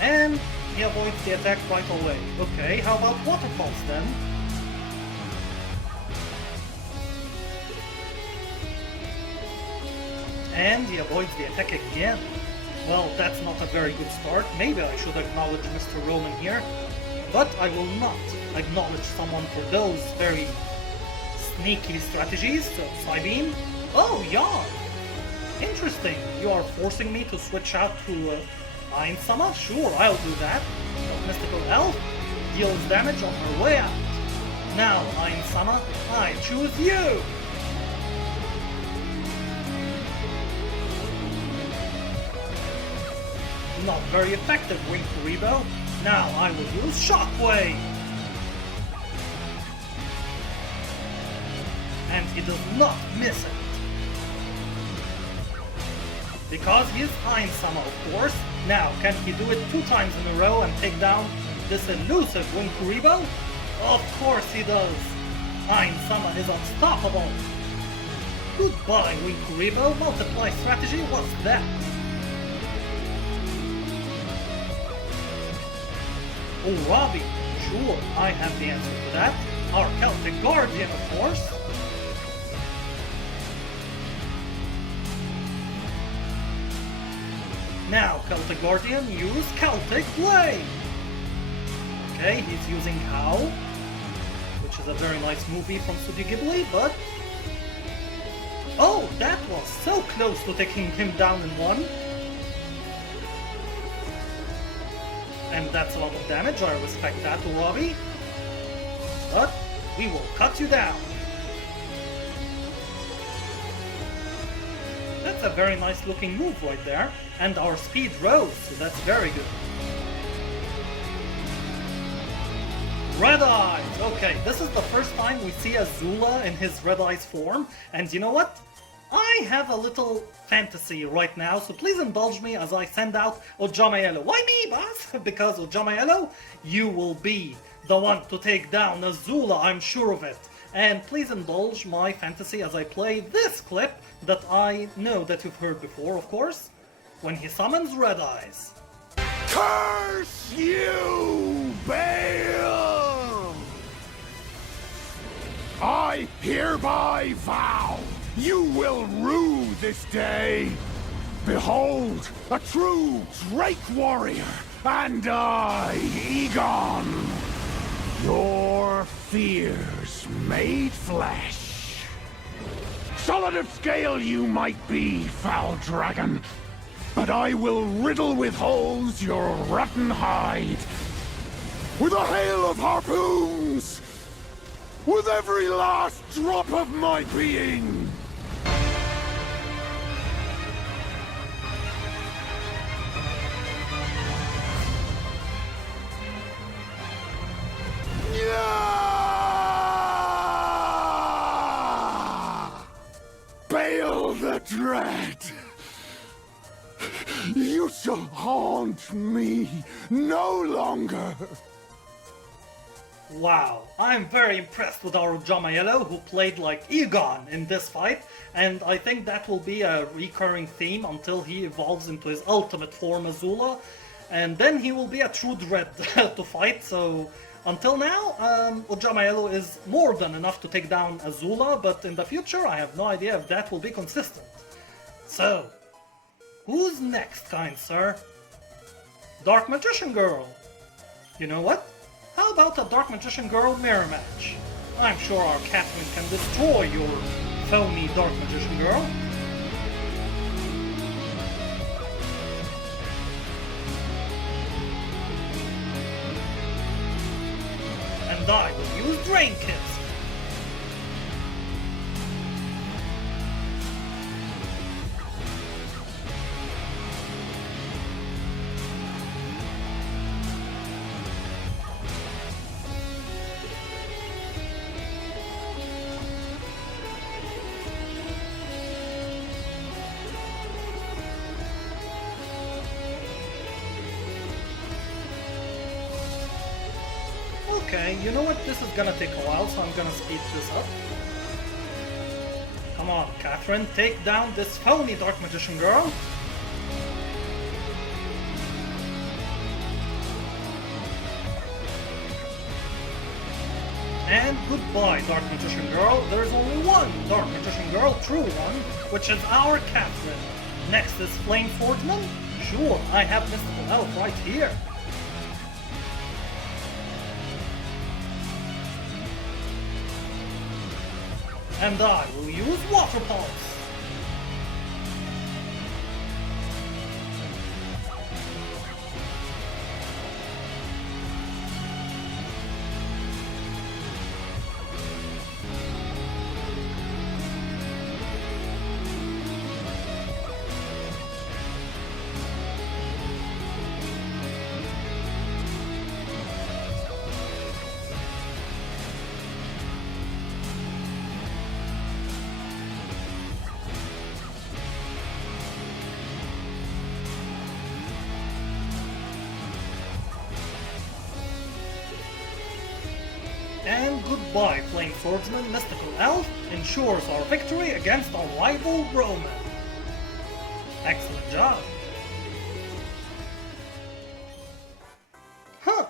And he avoids the attack right away. Okay, how about Water Pulse then? And he avoids the attack again. Well, that's not a very good start. Maybe I should acknowledge Mr. Roman here. But I will not acknowledge someone for those very sneaky strategies. So, Psybeam. Oh, Yarn! Interesting. You are forcing me to switch out to Ainsama? Sure, I'll do that. Mystical Elf deals damage on her way out. Now, Ainsama, I choose you! Not very effective, Winkuribo. Now I will use Shockwave! And he does not miss it. Because he is Ainsama, of course. Now, can he do it 2 times in a row and take down this elusive Winkuribo? Of course he does. Ainsama is unstoppable. Goodbye, Winkuribo. Multiply strategy, what's that? Oh, Robbie, Sure, I have the answer to that. Our Celtic Guardian, of course. Now, Celtic Guardian, use Celtic Blade! Okay, he's using Howl, which is a very nice movie from Studio Ghibli, but... Oh, that was so close to taking him down in one. And that's a lot of damage, I respect that, Urabi. But we will cut you down. That's a very nice looking move right there. And our speed rose, so that's very good. Red Eyes! Okay, this is the first time we see Azula in his Red Eyes form. And you know what? I have a little fantasy right now, so please indulge me as I send out Ojama. Why me, boss? Because Ojama, you will be the one to take down Azula, I'm sure of it. And please indulge my fantasy as I play this clip that I know that you've heard before, of course, when he summons Red Eyes. Curse you, Baal! I hereby vow you will rue this day. Behold, a true Drake warrior, and I, Egon, your fears made flesh. Solid of scale you might be, foul dragon, but I will riddle with holes your rotten hide with a hail of harpoons, with every last drop of my being. Baal the Dread! You shall haunt me no longer! Wow, I'm very impressed with our Ojama, who played like Egon in this fight, and I think that will be a recurring theme until he evolves into his ultimate form, Azula, and then he will be a true Dread to fight, so until now, Ojama is more than enough to take down Azula, but in the future I have no idea if that will be consistent. So, who's next, kind sir? Dark Magician Girl! You know what? How about a Dark Magician Girl mirror match? I'm sure our Catherine can destroy your phony Dark Magician Girl. And I will use Drain Kiss. Okay, you know what? This is gonna take a while, so I'm gonna speed this up. Come on, Catherine, take down this phony Dark Magician Girl. And goodbye, Dark Magician Girl. There's only one Dark Magician Girl, true one, which is our Catherine. Next is Flame Swordsman. Sure, I have Mystical Elf right here. And I will use Water Pulse. And goodbye, Flame Swordsman. Mystical Elf ensures our victory against our rival Roman. Excellent job. Huh.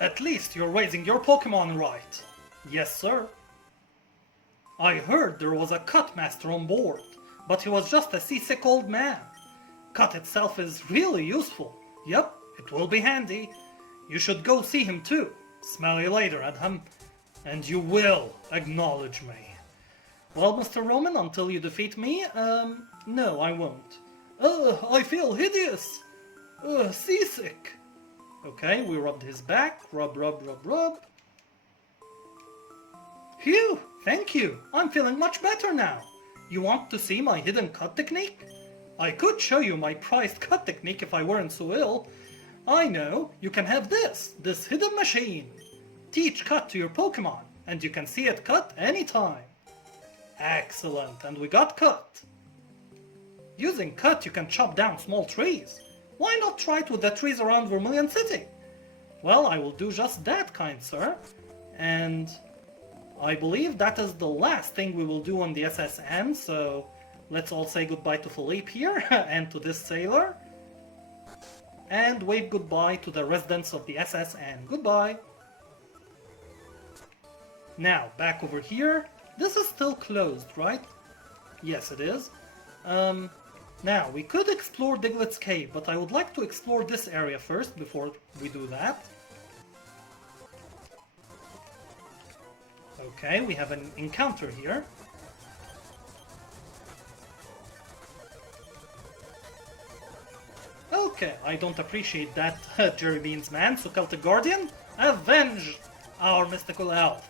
A At least you're raising your Pokemon right. Yes, sir. I heard there was a Cut Master on board, but he was just a seasick old man. Cut itself is really useful. Yep, it will be handy. You should go see him too. Smell you later, Adham. And you will acknowledge me. Well, Mr. Roman, until you defeat me, no, I won't. I feel hideous. Seasick. Okay, we rubbed his back. Rub, rub, rub, rub. Phew, thank you. I'm feeling much better now. You want to see my hidden cut technique? I could show you my prized cut technique if I weren't so ill. I know, you can have this hidden machine. Teach cut to your Pokemon, and you can see it cut anytime. Excellent, and we got cut. Using cut you can chop down small trees. Why not try it with the trees around Vermilion City? Well, I will do just that, kind sir. And I believe that is the last thing we will do on the SSN, so let's all say goodbye to Philippe here, and to this sailor. And wave goodbye to the residents of the SSN. Goodbye! Now, back over here. This is still closed, right? Yes, it is. Now, we could explore Diglett's Cave, but I would like to explore this area first before we do that. Okay, we have an encounter here. Okay, I don't appreciate that, Jerry Beans man, so Celtic Guardian, avenge our mystical elf.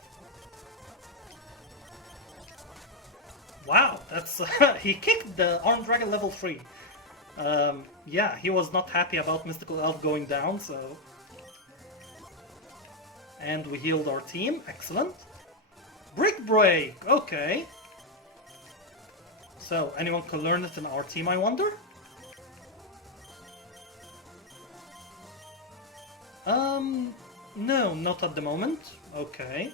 Wow, that's he kicked the Armed Dragon level 3. Yeah, he was not happy about Mystical Elf going down, so... And we healed our team, excellent. Brick Break, okay. So, anyone can learn it in our team, I wonder? No, not at the moment. Okay.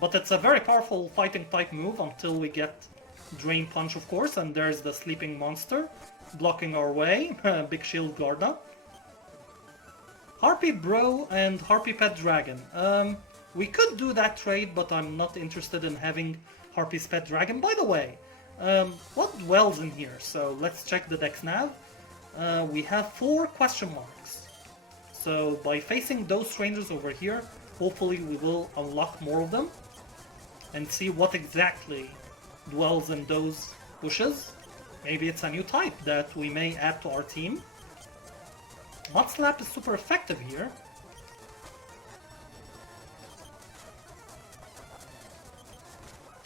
But it's a very powerful fighting type move until we get Drain Punch, of course, and there's the Sleeping Monster blocking our way. Big Shield Garda. Harpy Bro and Harpy Pet Dragon. We could do that trade, but I'm not interested in having Harpy's Pet Dragon. By the way, what dwells in here? So let's check the dex nav. We have 4 question marks. So by facing those strangers over here, hopefully we will unlock more of them and see what exactly dwells in those bushes. Maybe it's a new type that we may add to our team. Mud Slap is super effective here.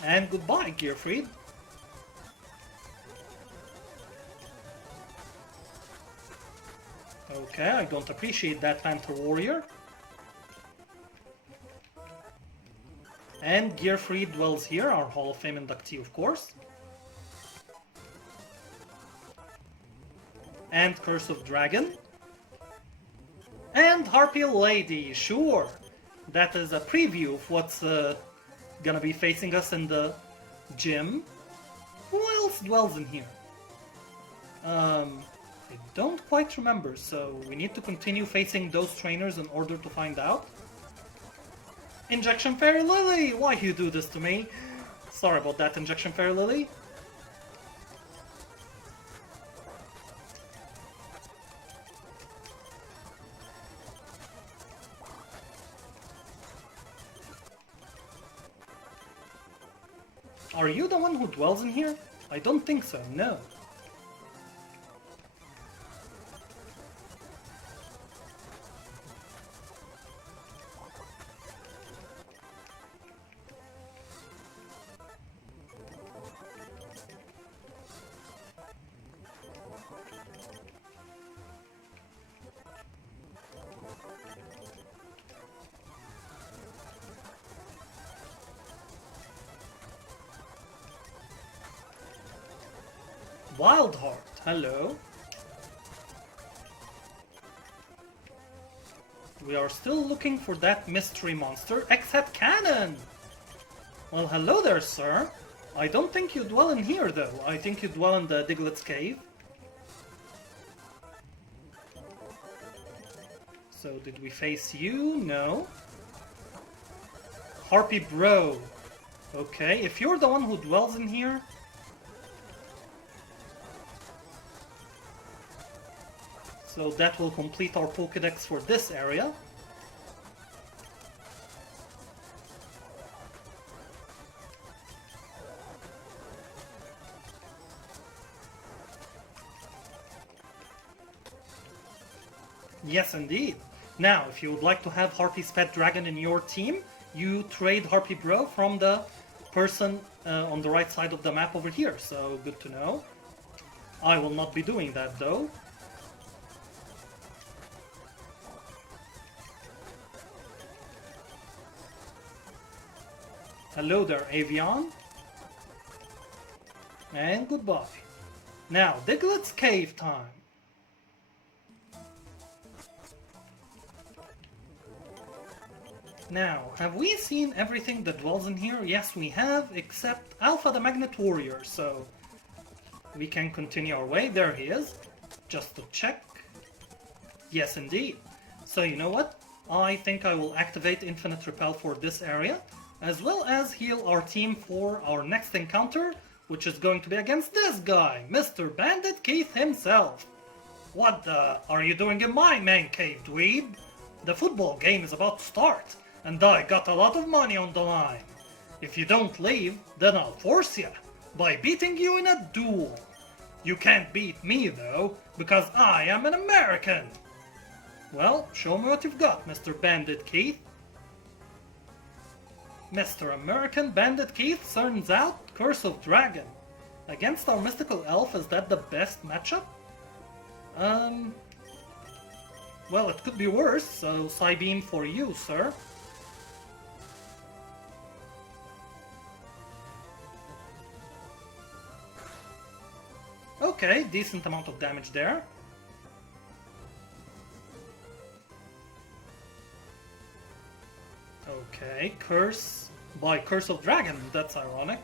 And goodbye, Gearfried. Okay, I don't appreciate that, Panther Warrior. And Gearfried dwells here, our Hall of Fame inductee, of course. And Curse of Dragon. And Harpy Lady, sure. That is a preview of what's gonna be facing us in the gym. Who else dwells in here? I don't quite remember, so we need to continue facing those trainers in order to find out. Injection Fairy Lily! Why you do this to me? Sorry about that, Injection Fairy Lily. Are you the one who dwells in here? I don't think so, no. Wildheart, hello. We are still looking for that mystery monster, X-Head Cannon! Well, hello there, sir. I don't think you dwell in here, though. I think you dwell in the Diglett's Cave. So, did we face you? No. Harpy Bro. Okay, if you're the one who dwells in here... So that will complete our Pokédex for this area. Yes, indeed. Now, if you would like to have Harpy's Pet Dragon in your team, you trade Harpy Bro from the person on the right side of the map over here, so good to know. I will not be doing that though. Hello there, Avion. And goodbye. Now, Diglett's Cave time. Now, have we seen everything that dwells in here? Yes, we have, except Alpha the Magnet Warrior, so we can continue our way. There he is. Just to check. Yes, indeed. So you know what? I think I will activate Infinite Repel for this area, as well as heal our team for our next encounter, which is going to be against this guy, Mr. Bandit Keith himself. What the are you doing in my man cave, dweeb? The football game is about to start, and I got a lot of money on the line. If you don't leave, then I'll force you, by beating you in a duel. You can't beat me though, because I am an American. Well, show me what you've got, Mr. Bandit Keith. Mr. American Bandit Keith sends out Curse of Dragon. Against our mystical elf, is that the best matchup? Well, it could be worse, so Psybeam for you, sir. Okay, decent amount of damage there. Okay, Curse by Curse of Dragon, that's ironic.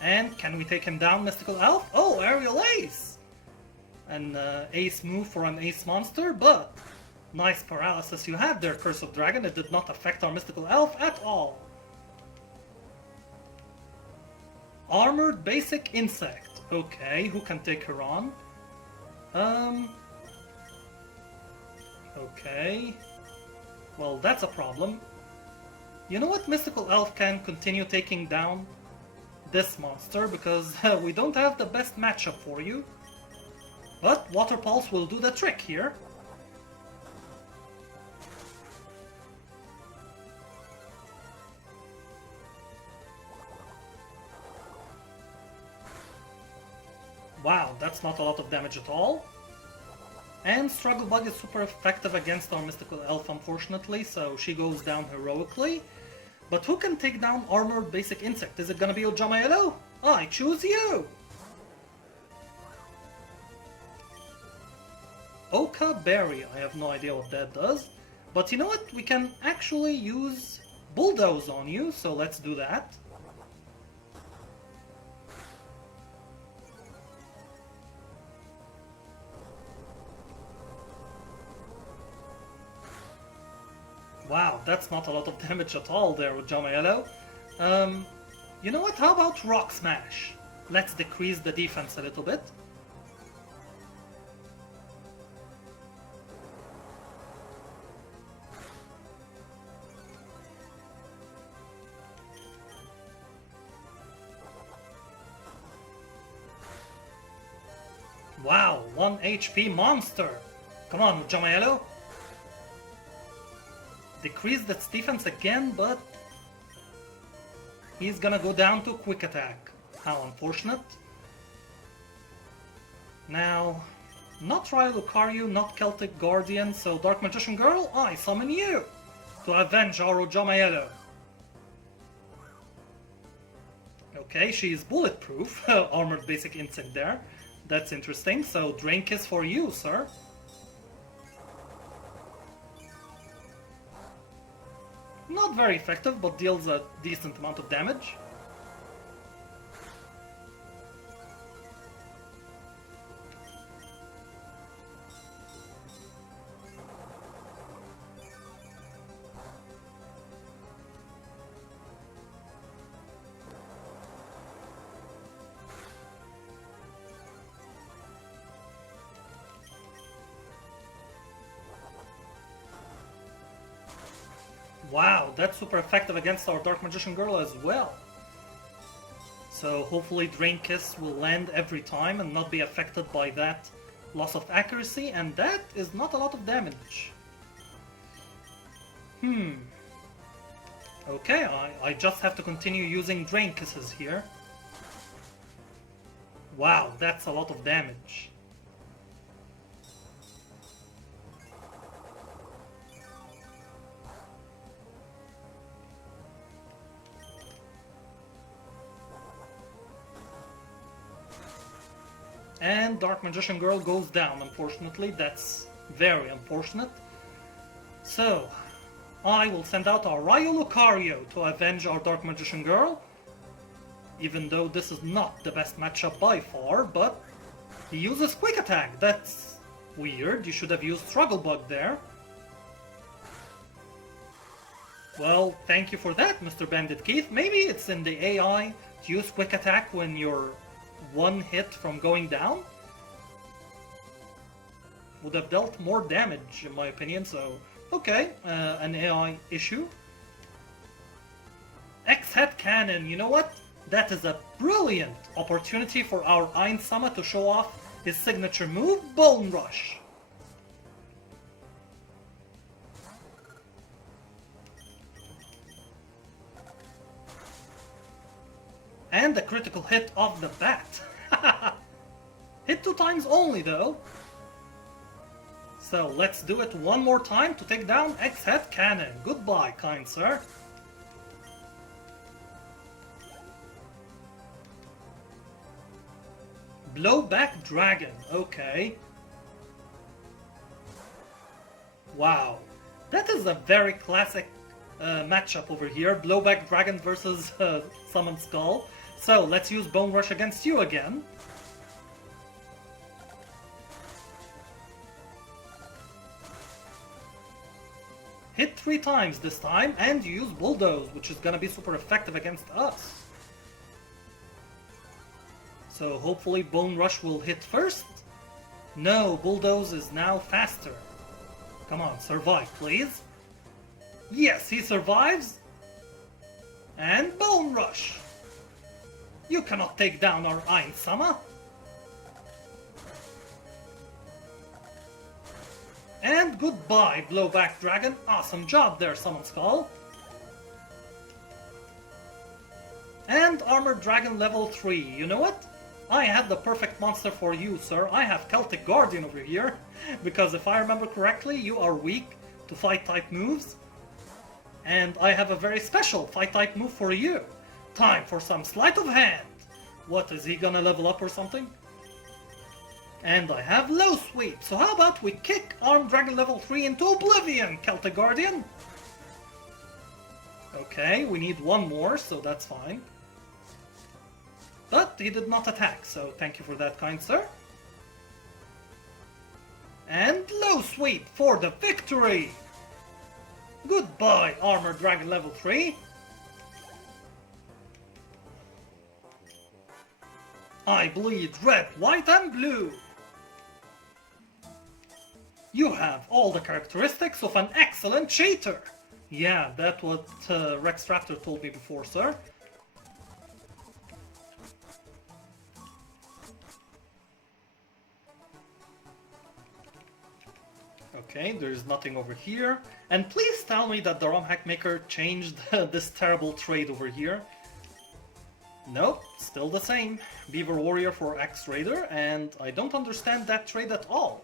And can we take him down, Mystical Elf? Oh, Aerial Ace! An ace move for an ace monster, but nice paralysis you had there, Curse of Dragon. It did not affect our Mystical Elf at all. Armored Basic Insect. Okay, who can take her on? Okay. Well, that's a problem. You know what? Mystical Elf can continue taking down this monster, because we don't have the best matchup for you. But Water Pulse will do the trick here. Wow, that's not a lot of damage at all. And Struggle Bug is super effective against our Mystical Elf, unfortunately, so she goes down heroically. But who can take down Armored Basic Insect? Is it gonna be Ojamaelo? I choose you! Oka Berry, I have no idea what that does. But you know what? We can actually use Bulldoze on you, so let's do that. Wow, that's not a lot of damage at all there with Ojamaelo. You know what? How about Rock Smash? Let's decrease the defense a little bit. Wow, 1 HP monster! Come on, Ojamaelo! Decreased its defense again, but he's gonna go down to Quick Attack. How unfortunate. Now, not Ryo Lucario, not Celtic Guardian, so Dark Magician Girl, I summon you to avenge our Ojamaelo. Okay, she's bulletproof, Armored Basic Insect there. That's interesting, so Drain Kiss for you, sir. Not very effective, but deals a decent amount of damage. Wow, that's super effective against our Dark Magician Girl as well. So hopefully Drain Kiss will land every time and not be affected by that loss of accuracy, and that is not a lot of damage. Okay, I just have to continue using Drain Kisses here. Wow, that's a lot of damage. And Dark Magician Girl goes down, unfortunately. That's very unfortunate. So, I will send out our Ryu Lucario to avenge our Dark Magician Girl. Even though this is not the best matchup by far, but he uses Quick Attack. That's weird. You should have used Struggle Bug there. Well, thank you for that, Mr. Bandit Keith. Maybe it's in the AI to use Quick Attack when you're one hit from going down. Would have dealt more damage, in my opinion, so okay, an AI issue. X-Head Cannon, you know what? That is a brilliant opportunity for our Ainsama to show off his signature move, Bone Rush. And a critical hit off the bat. Hit 2 times only though. So let's do it one more time to take down X-Head Cannon. Goodbye, kind sir. Blowback Dragon, okay. Wow, that is a very classic matchup over here. Blowback Dragon versus Summon Skull. So let's use Bone Rush against you again. Hit 3 times this time, and you use Bulldoze, which is gonna be super effective against us. So hopefully Bone Rush will hit first. No, Bulldoze is now faster. Come on, survive, please. Yes, he survives. And Bone Rush. You cannot take down our Ainsama. And goodbye, Blowback Dragon. Awesome job there, Summon Skull. And Armored Dragon level 3. You know what? I have the perfect monster for you, sir. I have Celtic Guardian over here. Because if I remember correctly, you are weak to Fight-type moves. And I have a very special Fight-type move for you. Time for some Sleight of Hand. What, is he gonna level up or something? And I have Low Sweep. So how about we kick Armed Dragon level 3 into Oblivion, Celtic Guardian? Okay, we need one more, so that's fine. But he did not attack, so thank you for that, kind sir. And Low Sweep for the victory! Goodbye, Armored Dragon level 3. I bleed red, white and blue. You have all the characteristics of an excellent cheater. Yeah, that's what Rex Raptor told me before, sir. Okay, there's nothing over here. And please tell me that the ROM hack maker changed this terrible trade over here. Nope, still the same. Beaver Warrior for X-Raider, and I don't understand that trade at all.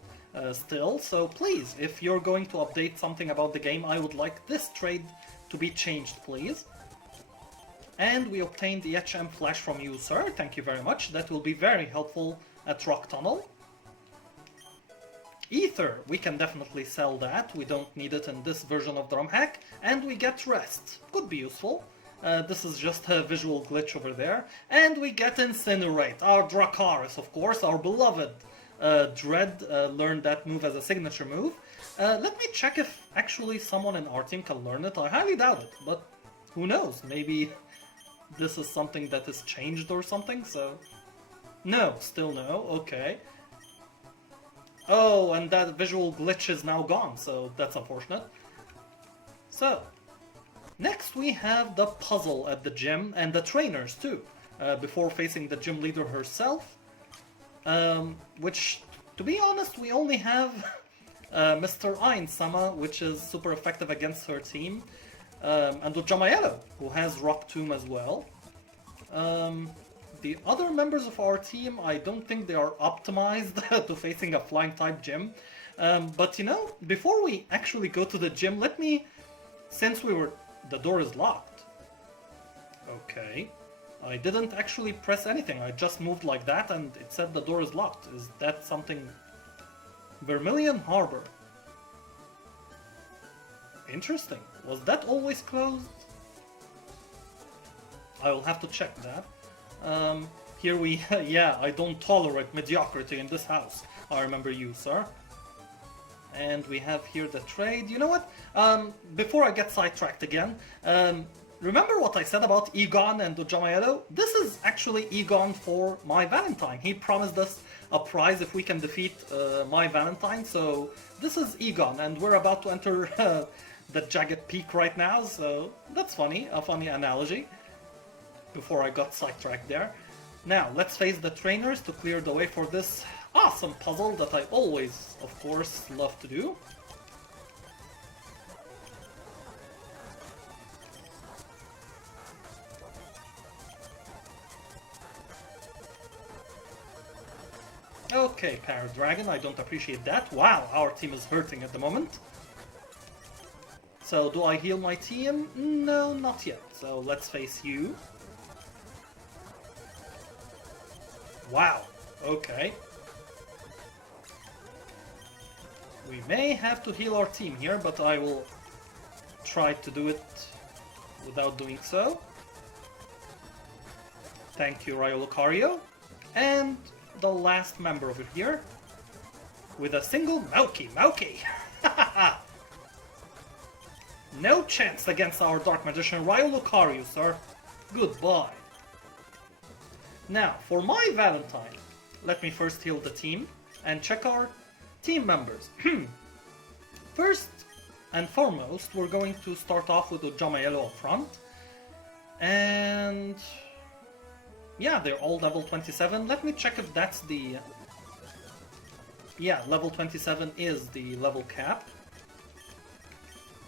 Still, so please, if you're going to update something about the game, I would like this trade to be changed, please. And we obtained the HM Flash from you, sir. Thank you very much. That will be very helpful at Rock Tunnel. Ether, we can definitely sell that. We don't need it in this version of the ROM hack. And we get Rest. Could be useful. This is just a visual glitch over there. And we get Incinerate, our Dracaris, of course, our beloved Dread learned that move as a signature move. Let me check if actually someone in our team can learn it. I highly doubt it, but who knows? Maybe this is something that is changed or something, so... No, still no, okay. Oh, and that visual glitch is now gone, so that's unfortunate. So, Next we have the puzzle at the gym and the trainers too, before facing the gym leader herself, which, to be honest, we only have Mr. Ainsama, which is super effective against her team, and Ujamaelo, who has Rock Tomb as well. The other members of our team, I don't think they are optimized to facing a flying type gym. But you know, before we actually go to the gym, let me, since the door is locked. Okay. I didn't actually press anything, I just moved like that and it said the door is locked. Is that something? Vermilion Harbor. Interesting. Was that always closed? I will have to check that. Here we... yeah, I don't tolerate mediocrity in this house. I remember you, sir. And we have here the trade. You know what? Before I get sidetracked again, remember what I said about Egon and Ujamaelo? This is actually Egon for Mai Valentine. He promised us a prize if we can defeat Mai Valentine, so this is Egon, and we're about to enter the Jagged Peak right now, so that's funny, a funny analogy, before I got sidetracked there. Now, let's face the trainers to clear the way for this awesome puzzle that I always, of course, love to do. Okay, Parrot Dragon, I don't appreciate that. Wow, our team is hurting at the moment. So, do I heal my team? No, not yet. So, let's face you. Wow, okay. We may have to heal our team here, but I will try to do it without doing so. Thank you, Ryo Lucario. And the last member over here with a single Maoki. No chance against our Dark Magician Ryo Lucario, sir. Goodbye. Now, for Mai Valentine, let me first heal the team and check our team members. First and foremost, we're going to start off with Ujamaelo up front. And yeah, they're all level 27. Let me check if that's the... Yeah, level 27 is the level cap.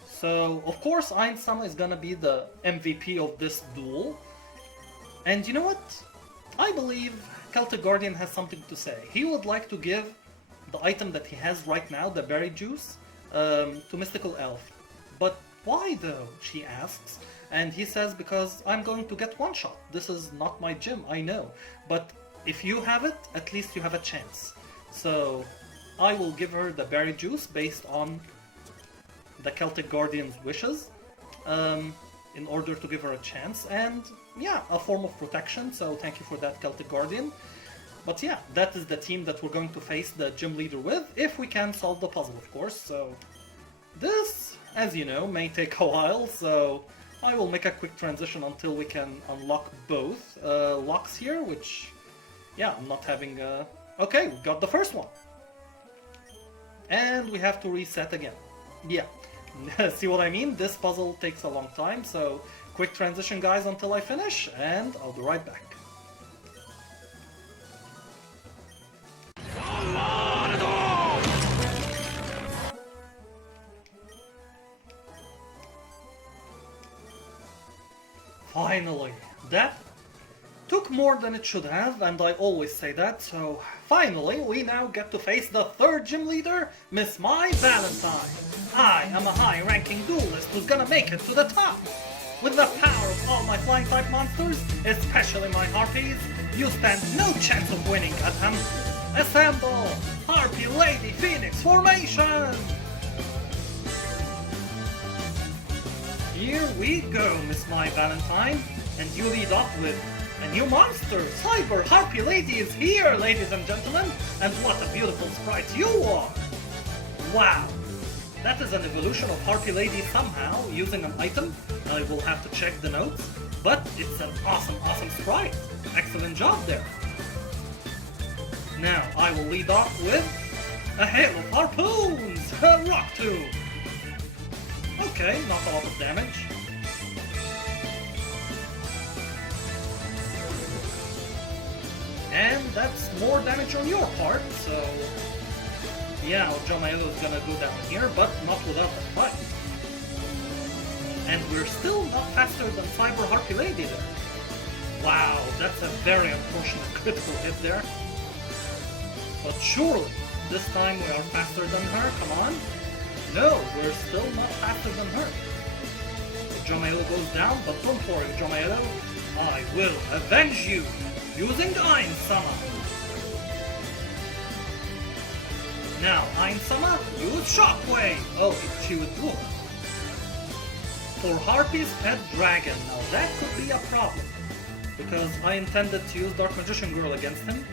So, of course, Ainsama is gonna be the MVP of this duel. And you know what? I believe Celtic Guardian has something to say. He would like to give the item that he has right now, the berry juice, to Mystical Elf. But why though, she asks. And he says, because I'm going to get one shot. This is not my gym, I know. But if you have it, at least you have a chance. So I will give her the berry juice based on the Celtic Guardian's wishes, in order to give her a chance. And yeah, a form of protection, so thank you for that, Celtic Guardian. But yeah, that is the team that we're going to face the gym leader with, if we can solve the puzzle, of course. So this, as you know, may take a while, so I will make a quick transition until we can unlock both locks here, which, yeah, I'm not having... Okay, we got the first one. And we have to reset again. Yeah, see what I mean? This puzzle takes a long time, so quick transition, guys, until I finish, and I'll be right back. Finally, that took more than it should have, and I always say that, so finally we now get to face the third gym leader, Miss Mai Valentine. I am a high-ranking duelist who's gonna make it to the top. With the power of all my flying-type monsters, especially my Harpies, you stand no chance of winning at them. Assemble! Harpy Lady Phoenix formation! Here we go, Miss Mai Valentine, and you lead off with a new monster. Cyber Harpy Lady is here, ladies and gentlemen, and what a beautiful sprite you are! Wow, that is an evolution of Harpy Lady somehow, using an item. I will have to check the notes, but it's an awesome sprite. Excellent job there. Now, I will lead off with a hail of harpoons! A Rock Tomb! Okay, not a lot of damage. that's more damage on your part, so... Yeah, Jamaelo is gonna go down here, but not without a fight. And we're still not faster than Cyber Harpy Lady there. Wow, that's a very unfortunate critical hit there. But surely, this time we are faster than her, come on. No, we're still not faster than her. Jamaelo goes down, but don't worry, Jamaelo. I will avenge you using Ainsama. Now, Ainsama, use Shockwave. Oh, she withdrew. For Harpies Pet Dragon, now that could be a problem. Because I intended to use Dark Magician Girl against him.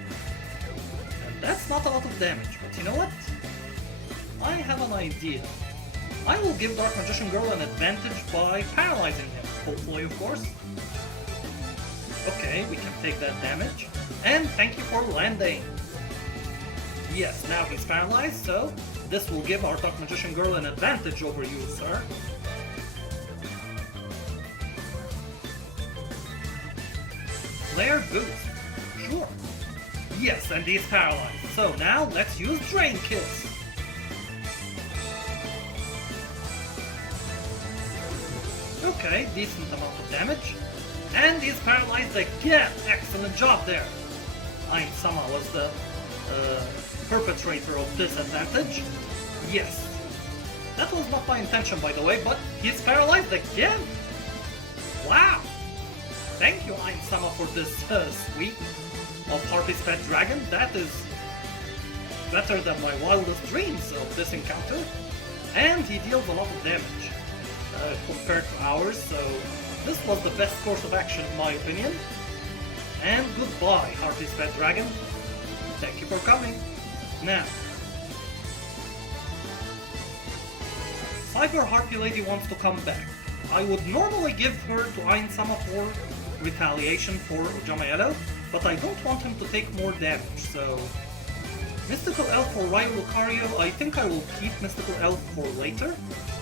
And that's not a lot of damage, but you know what? I have an idea. I will give Dark Magician Girl an advantage by paralyzing him, hopefully of course. Okay, we can take that damage. And thank you for landing. Yes, now he's paralyzed, so this will give our Dark Magician Girl an advantage over you, sir. Flare boost. Sure. Yes, and he's paralyzed. So now let's use Drain Kiss. Okay, decent amount of damage. And he's paralyzed again. Excellent job there. Ainsama was the perpetrator of this advantage. Yes. That was not my intention, by the way, but he's paralyzed again. Wow. Thank you, Ainsama, for this sweep of Harpies Pet Dragon. That is better than my wildest dreams of this encounter. And he deals a lot of damage compared to ours, so this was the best course of action in my opinion. And goodbye, Harpies Pet Dragon. Thank you for coming. Now, Cyber Harpy Lady wants to come back. I would normally give her to Ainsama for retaliation for Jamaelo, but I don't want him to take more damage, so... Mystical Elf for Ryu Lucario, I think I will keep Mystical Elf for later.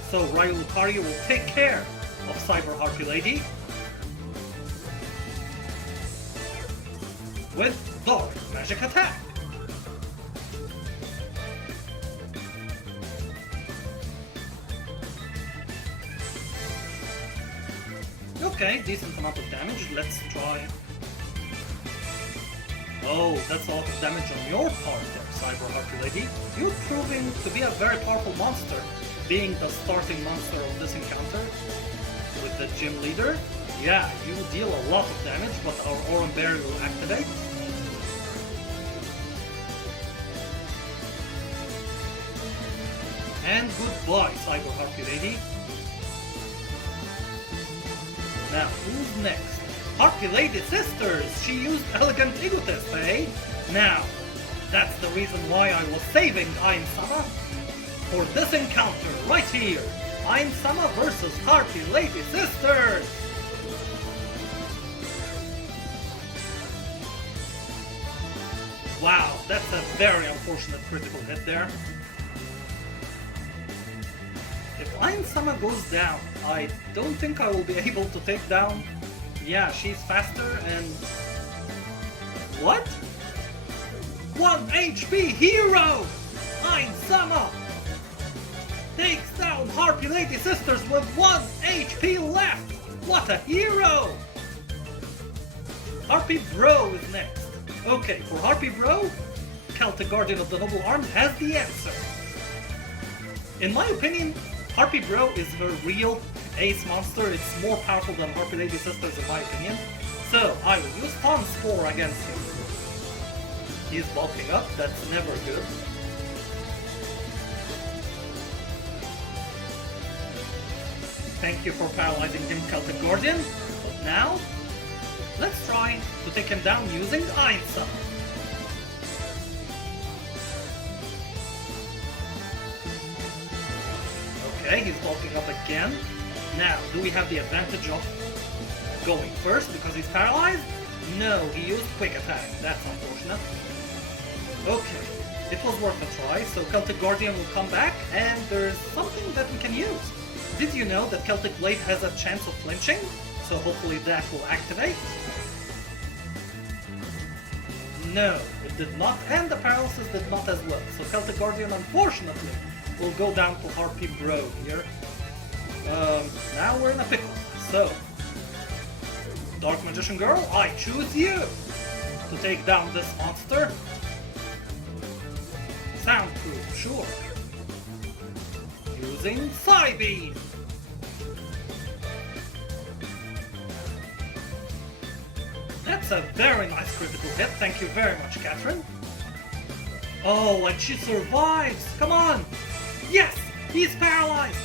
So Ryu Lucario will take care of Cyber Harpy Lady with Dark Magic Attack. Okay, decent amount of damage. Let's try. Oh, that's a lot of damage on your part there, Cyber Harpy Lady. You're proving to be a very powerful monster, being the starting monster of this encounter with the gym leader. Yeah, you deal a lot of damage, but our Aurum Berry will activate. And goodbye, Cyber Harpy Lady. Now, who's next? Harpy Lady Sisters! She used Elegant Egotist, eh? Now, that's the reason why I was saving Ainsama for this encounter right here. Ainsama versus Harpy Lady Sisters! Wow, that's a very unfortunate critical hit there. If Ainsama goes down, I don't think I will be able to take down... Yeah, she's faster and... What? 1 HP hero! Ainsama takes down Harpy Lady Sisters with 1 HP left! What a hero! Harpy Bro is next. Okay, for Harpy Bro, Celtic Guardian of the Noble Arms has the answer. In my opinion, Harpy Bro is her real ace monster. It's more powerful than Harpy Lady Sisters in my opinion. So, I will use Tom Spore against him. He's bulking up, that's never good. Thank you for paralyzing him, Celtic Guardian. But now, let's try to take him down using Ainsama. Okay, he's bulking up again. Now, do we have the advantage of going first because he's paralyzed? No, he used Quick Attack. That's unfortunate. Okay, it was worth a try, so Celtic Guardian will come back, and there's something that we can use. Did you know that Celtic Blade has a chance of flinching? So hopefully that will activate. No, it did not, and the paralysis did not as well. So Celtic Guardian, unfortunately, will go down to Harpy Bro here. Now we're in a pickle. So, Dark Magician Girl, I choose you to take down this monster. Soundproof, sure. Using Psybeam. That's a very nice critical hit. Thank you very much, Catherine. Oh, and she survives. Come on. Yes, he's paralyzed.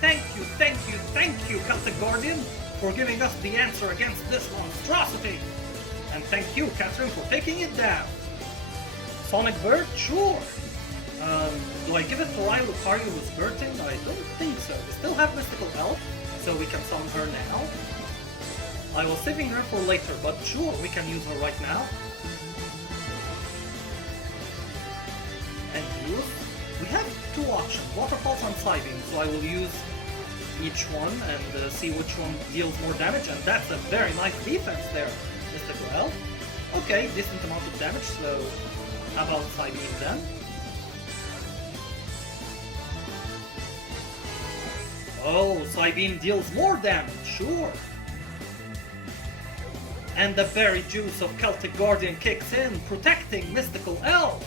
Thank you, Celtic Guardian, for giving us the answer against this monstrosity. And thank you, Catherine, for taking it down. Sonic Bird? Sure. Do I give it to Ryu Lucario who's Birthing? I don't think so. We still have Mystical Elf, so we can summon her now. I was saving her for later, but sure, we can use her right now. And use... We have two options, Waterfalls and Psybeam, so I will use each one and see which one deals more damage, and that's a very nice defense there, Mystical Elf. Okay, decent amount of damage, so how about Psybeam then? Oh, Psybeam deals more damage, sure. And the berry juice of Celtic Guardian kicks in, protecting Mystical Elf.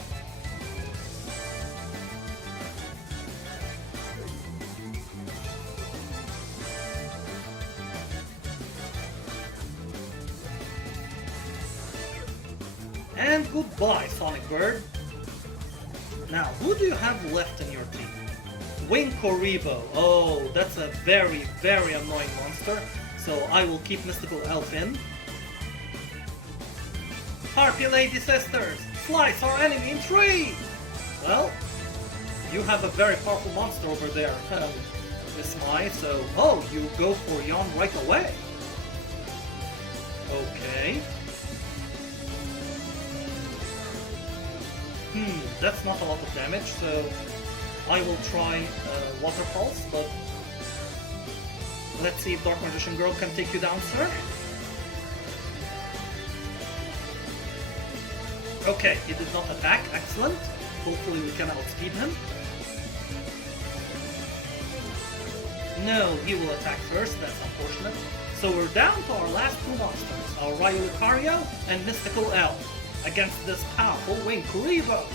And goodbye, Sonic Bird. Now, who do you have left in your team? Winkoribo. Oh, that's a very, very annoying monster. So I will keep Mystical Elf in. Harpy Lady Sisters, slice our enemy in three! Well, you have a very powerful monster over there, Miss Mai, so... Oh, you go for Yawn right away. Okay. That's not a lot of damage, so I will try Water Pulse, but let's see if Dark Magician Girl can take you down, sir. Okay, he did not attack, excellent. Hopefully we can outspeed him. No, he will attack first, that's unfortunate. So we're down to our last two monsters, our Ryu Lucario and Mystical Elf, against this powerful Winkoribo.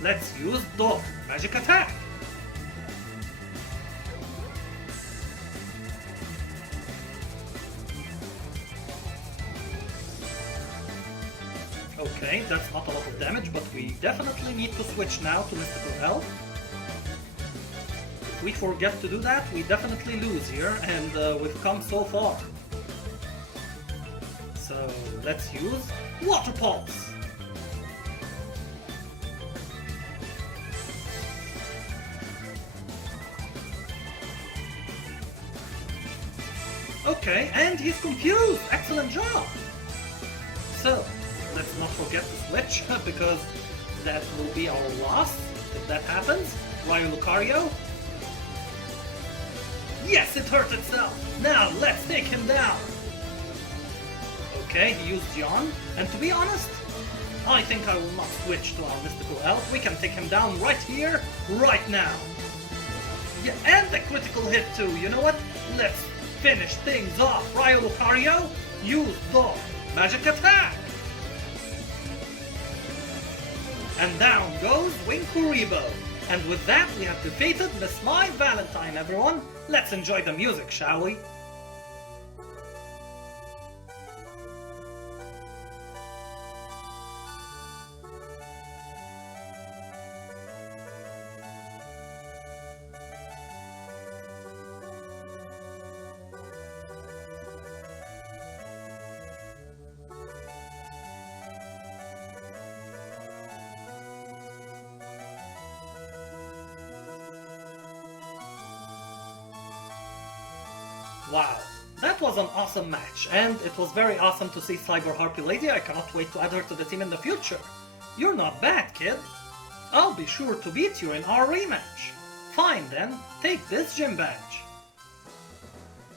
Let's use Dog Magic Attack. Okay, that's not a lot of damage, but we definitely need to switch now to Mystical Elf. If we forget to do that, we definitely lose here, and we've come so far. So let's use Water Pulse. Okay, and he's confused! Excellent job! So, let's not forget to switch, because that will be our loss if that happens. Ryu Lucario. Yes, it hurt itself! Now, let's take him down! Okay, he used Yawn, and to be honest, I think I will not switch to our Mystical Elf. We can take him down right here, right now. Yeah, and a critical hit too, you know what? Let's finish things off. Ryu Lucario, use Dog Magic Attack! And down goes Winkoribo. And with that, we have defeated Miss Mai Valentine, everyone. Let's enjoy the music, shall we? Wow, that was an awesome match, and it was very awesome to see Cyber Harpy Lady. I cannot wait to add her to the team in the future. You're not bad, kid. I'll be sure to beat you in our rematch. Fine then, take this gym badge.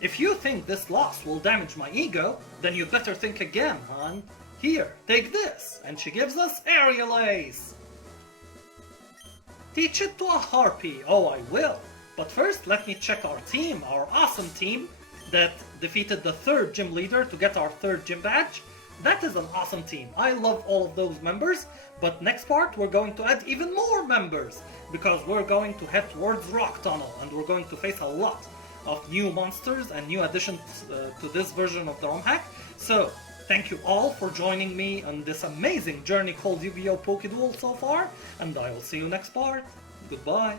If you think this loss will damage my ego, then you better think again, hon. Here, take this, and she gives us Aerial Ace. Teach it to a Harpy. Oh, I will. But first, let me check our team, our awesome team that defeated the 3rd gym leader to get our 3rd gym badge. That is an awesome team. I love all of those members, but next part we're going to add even more members because we're going to head towards Rock Tunnel and we're going to face a lot of new monsters and new additions to this version of the ROM hack. So, thank you all for joining me on this amazing journey called Yu-Gi-Oh! POKeDUEL so far, and I will see you next part. Goodbye.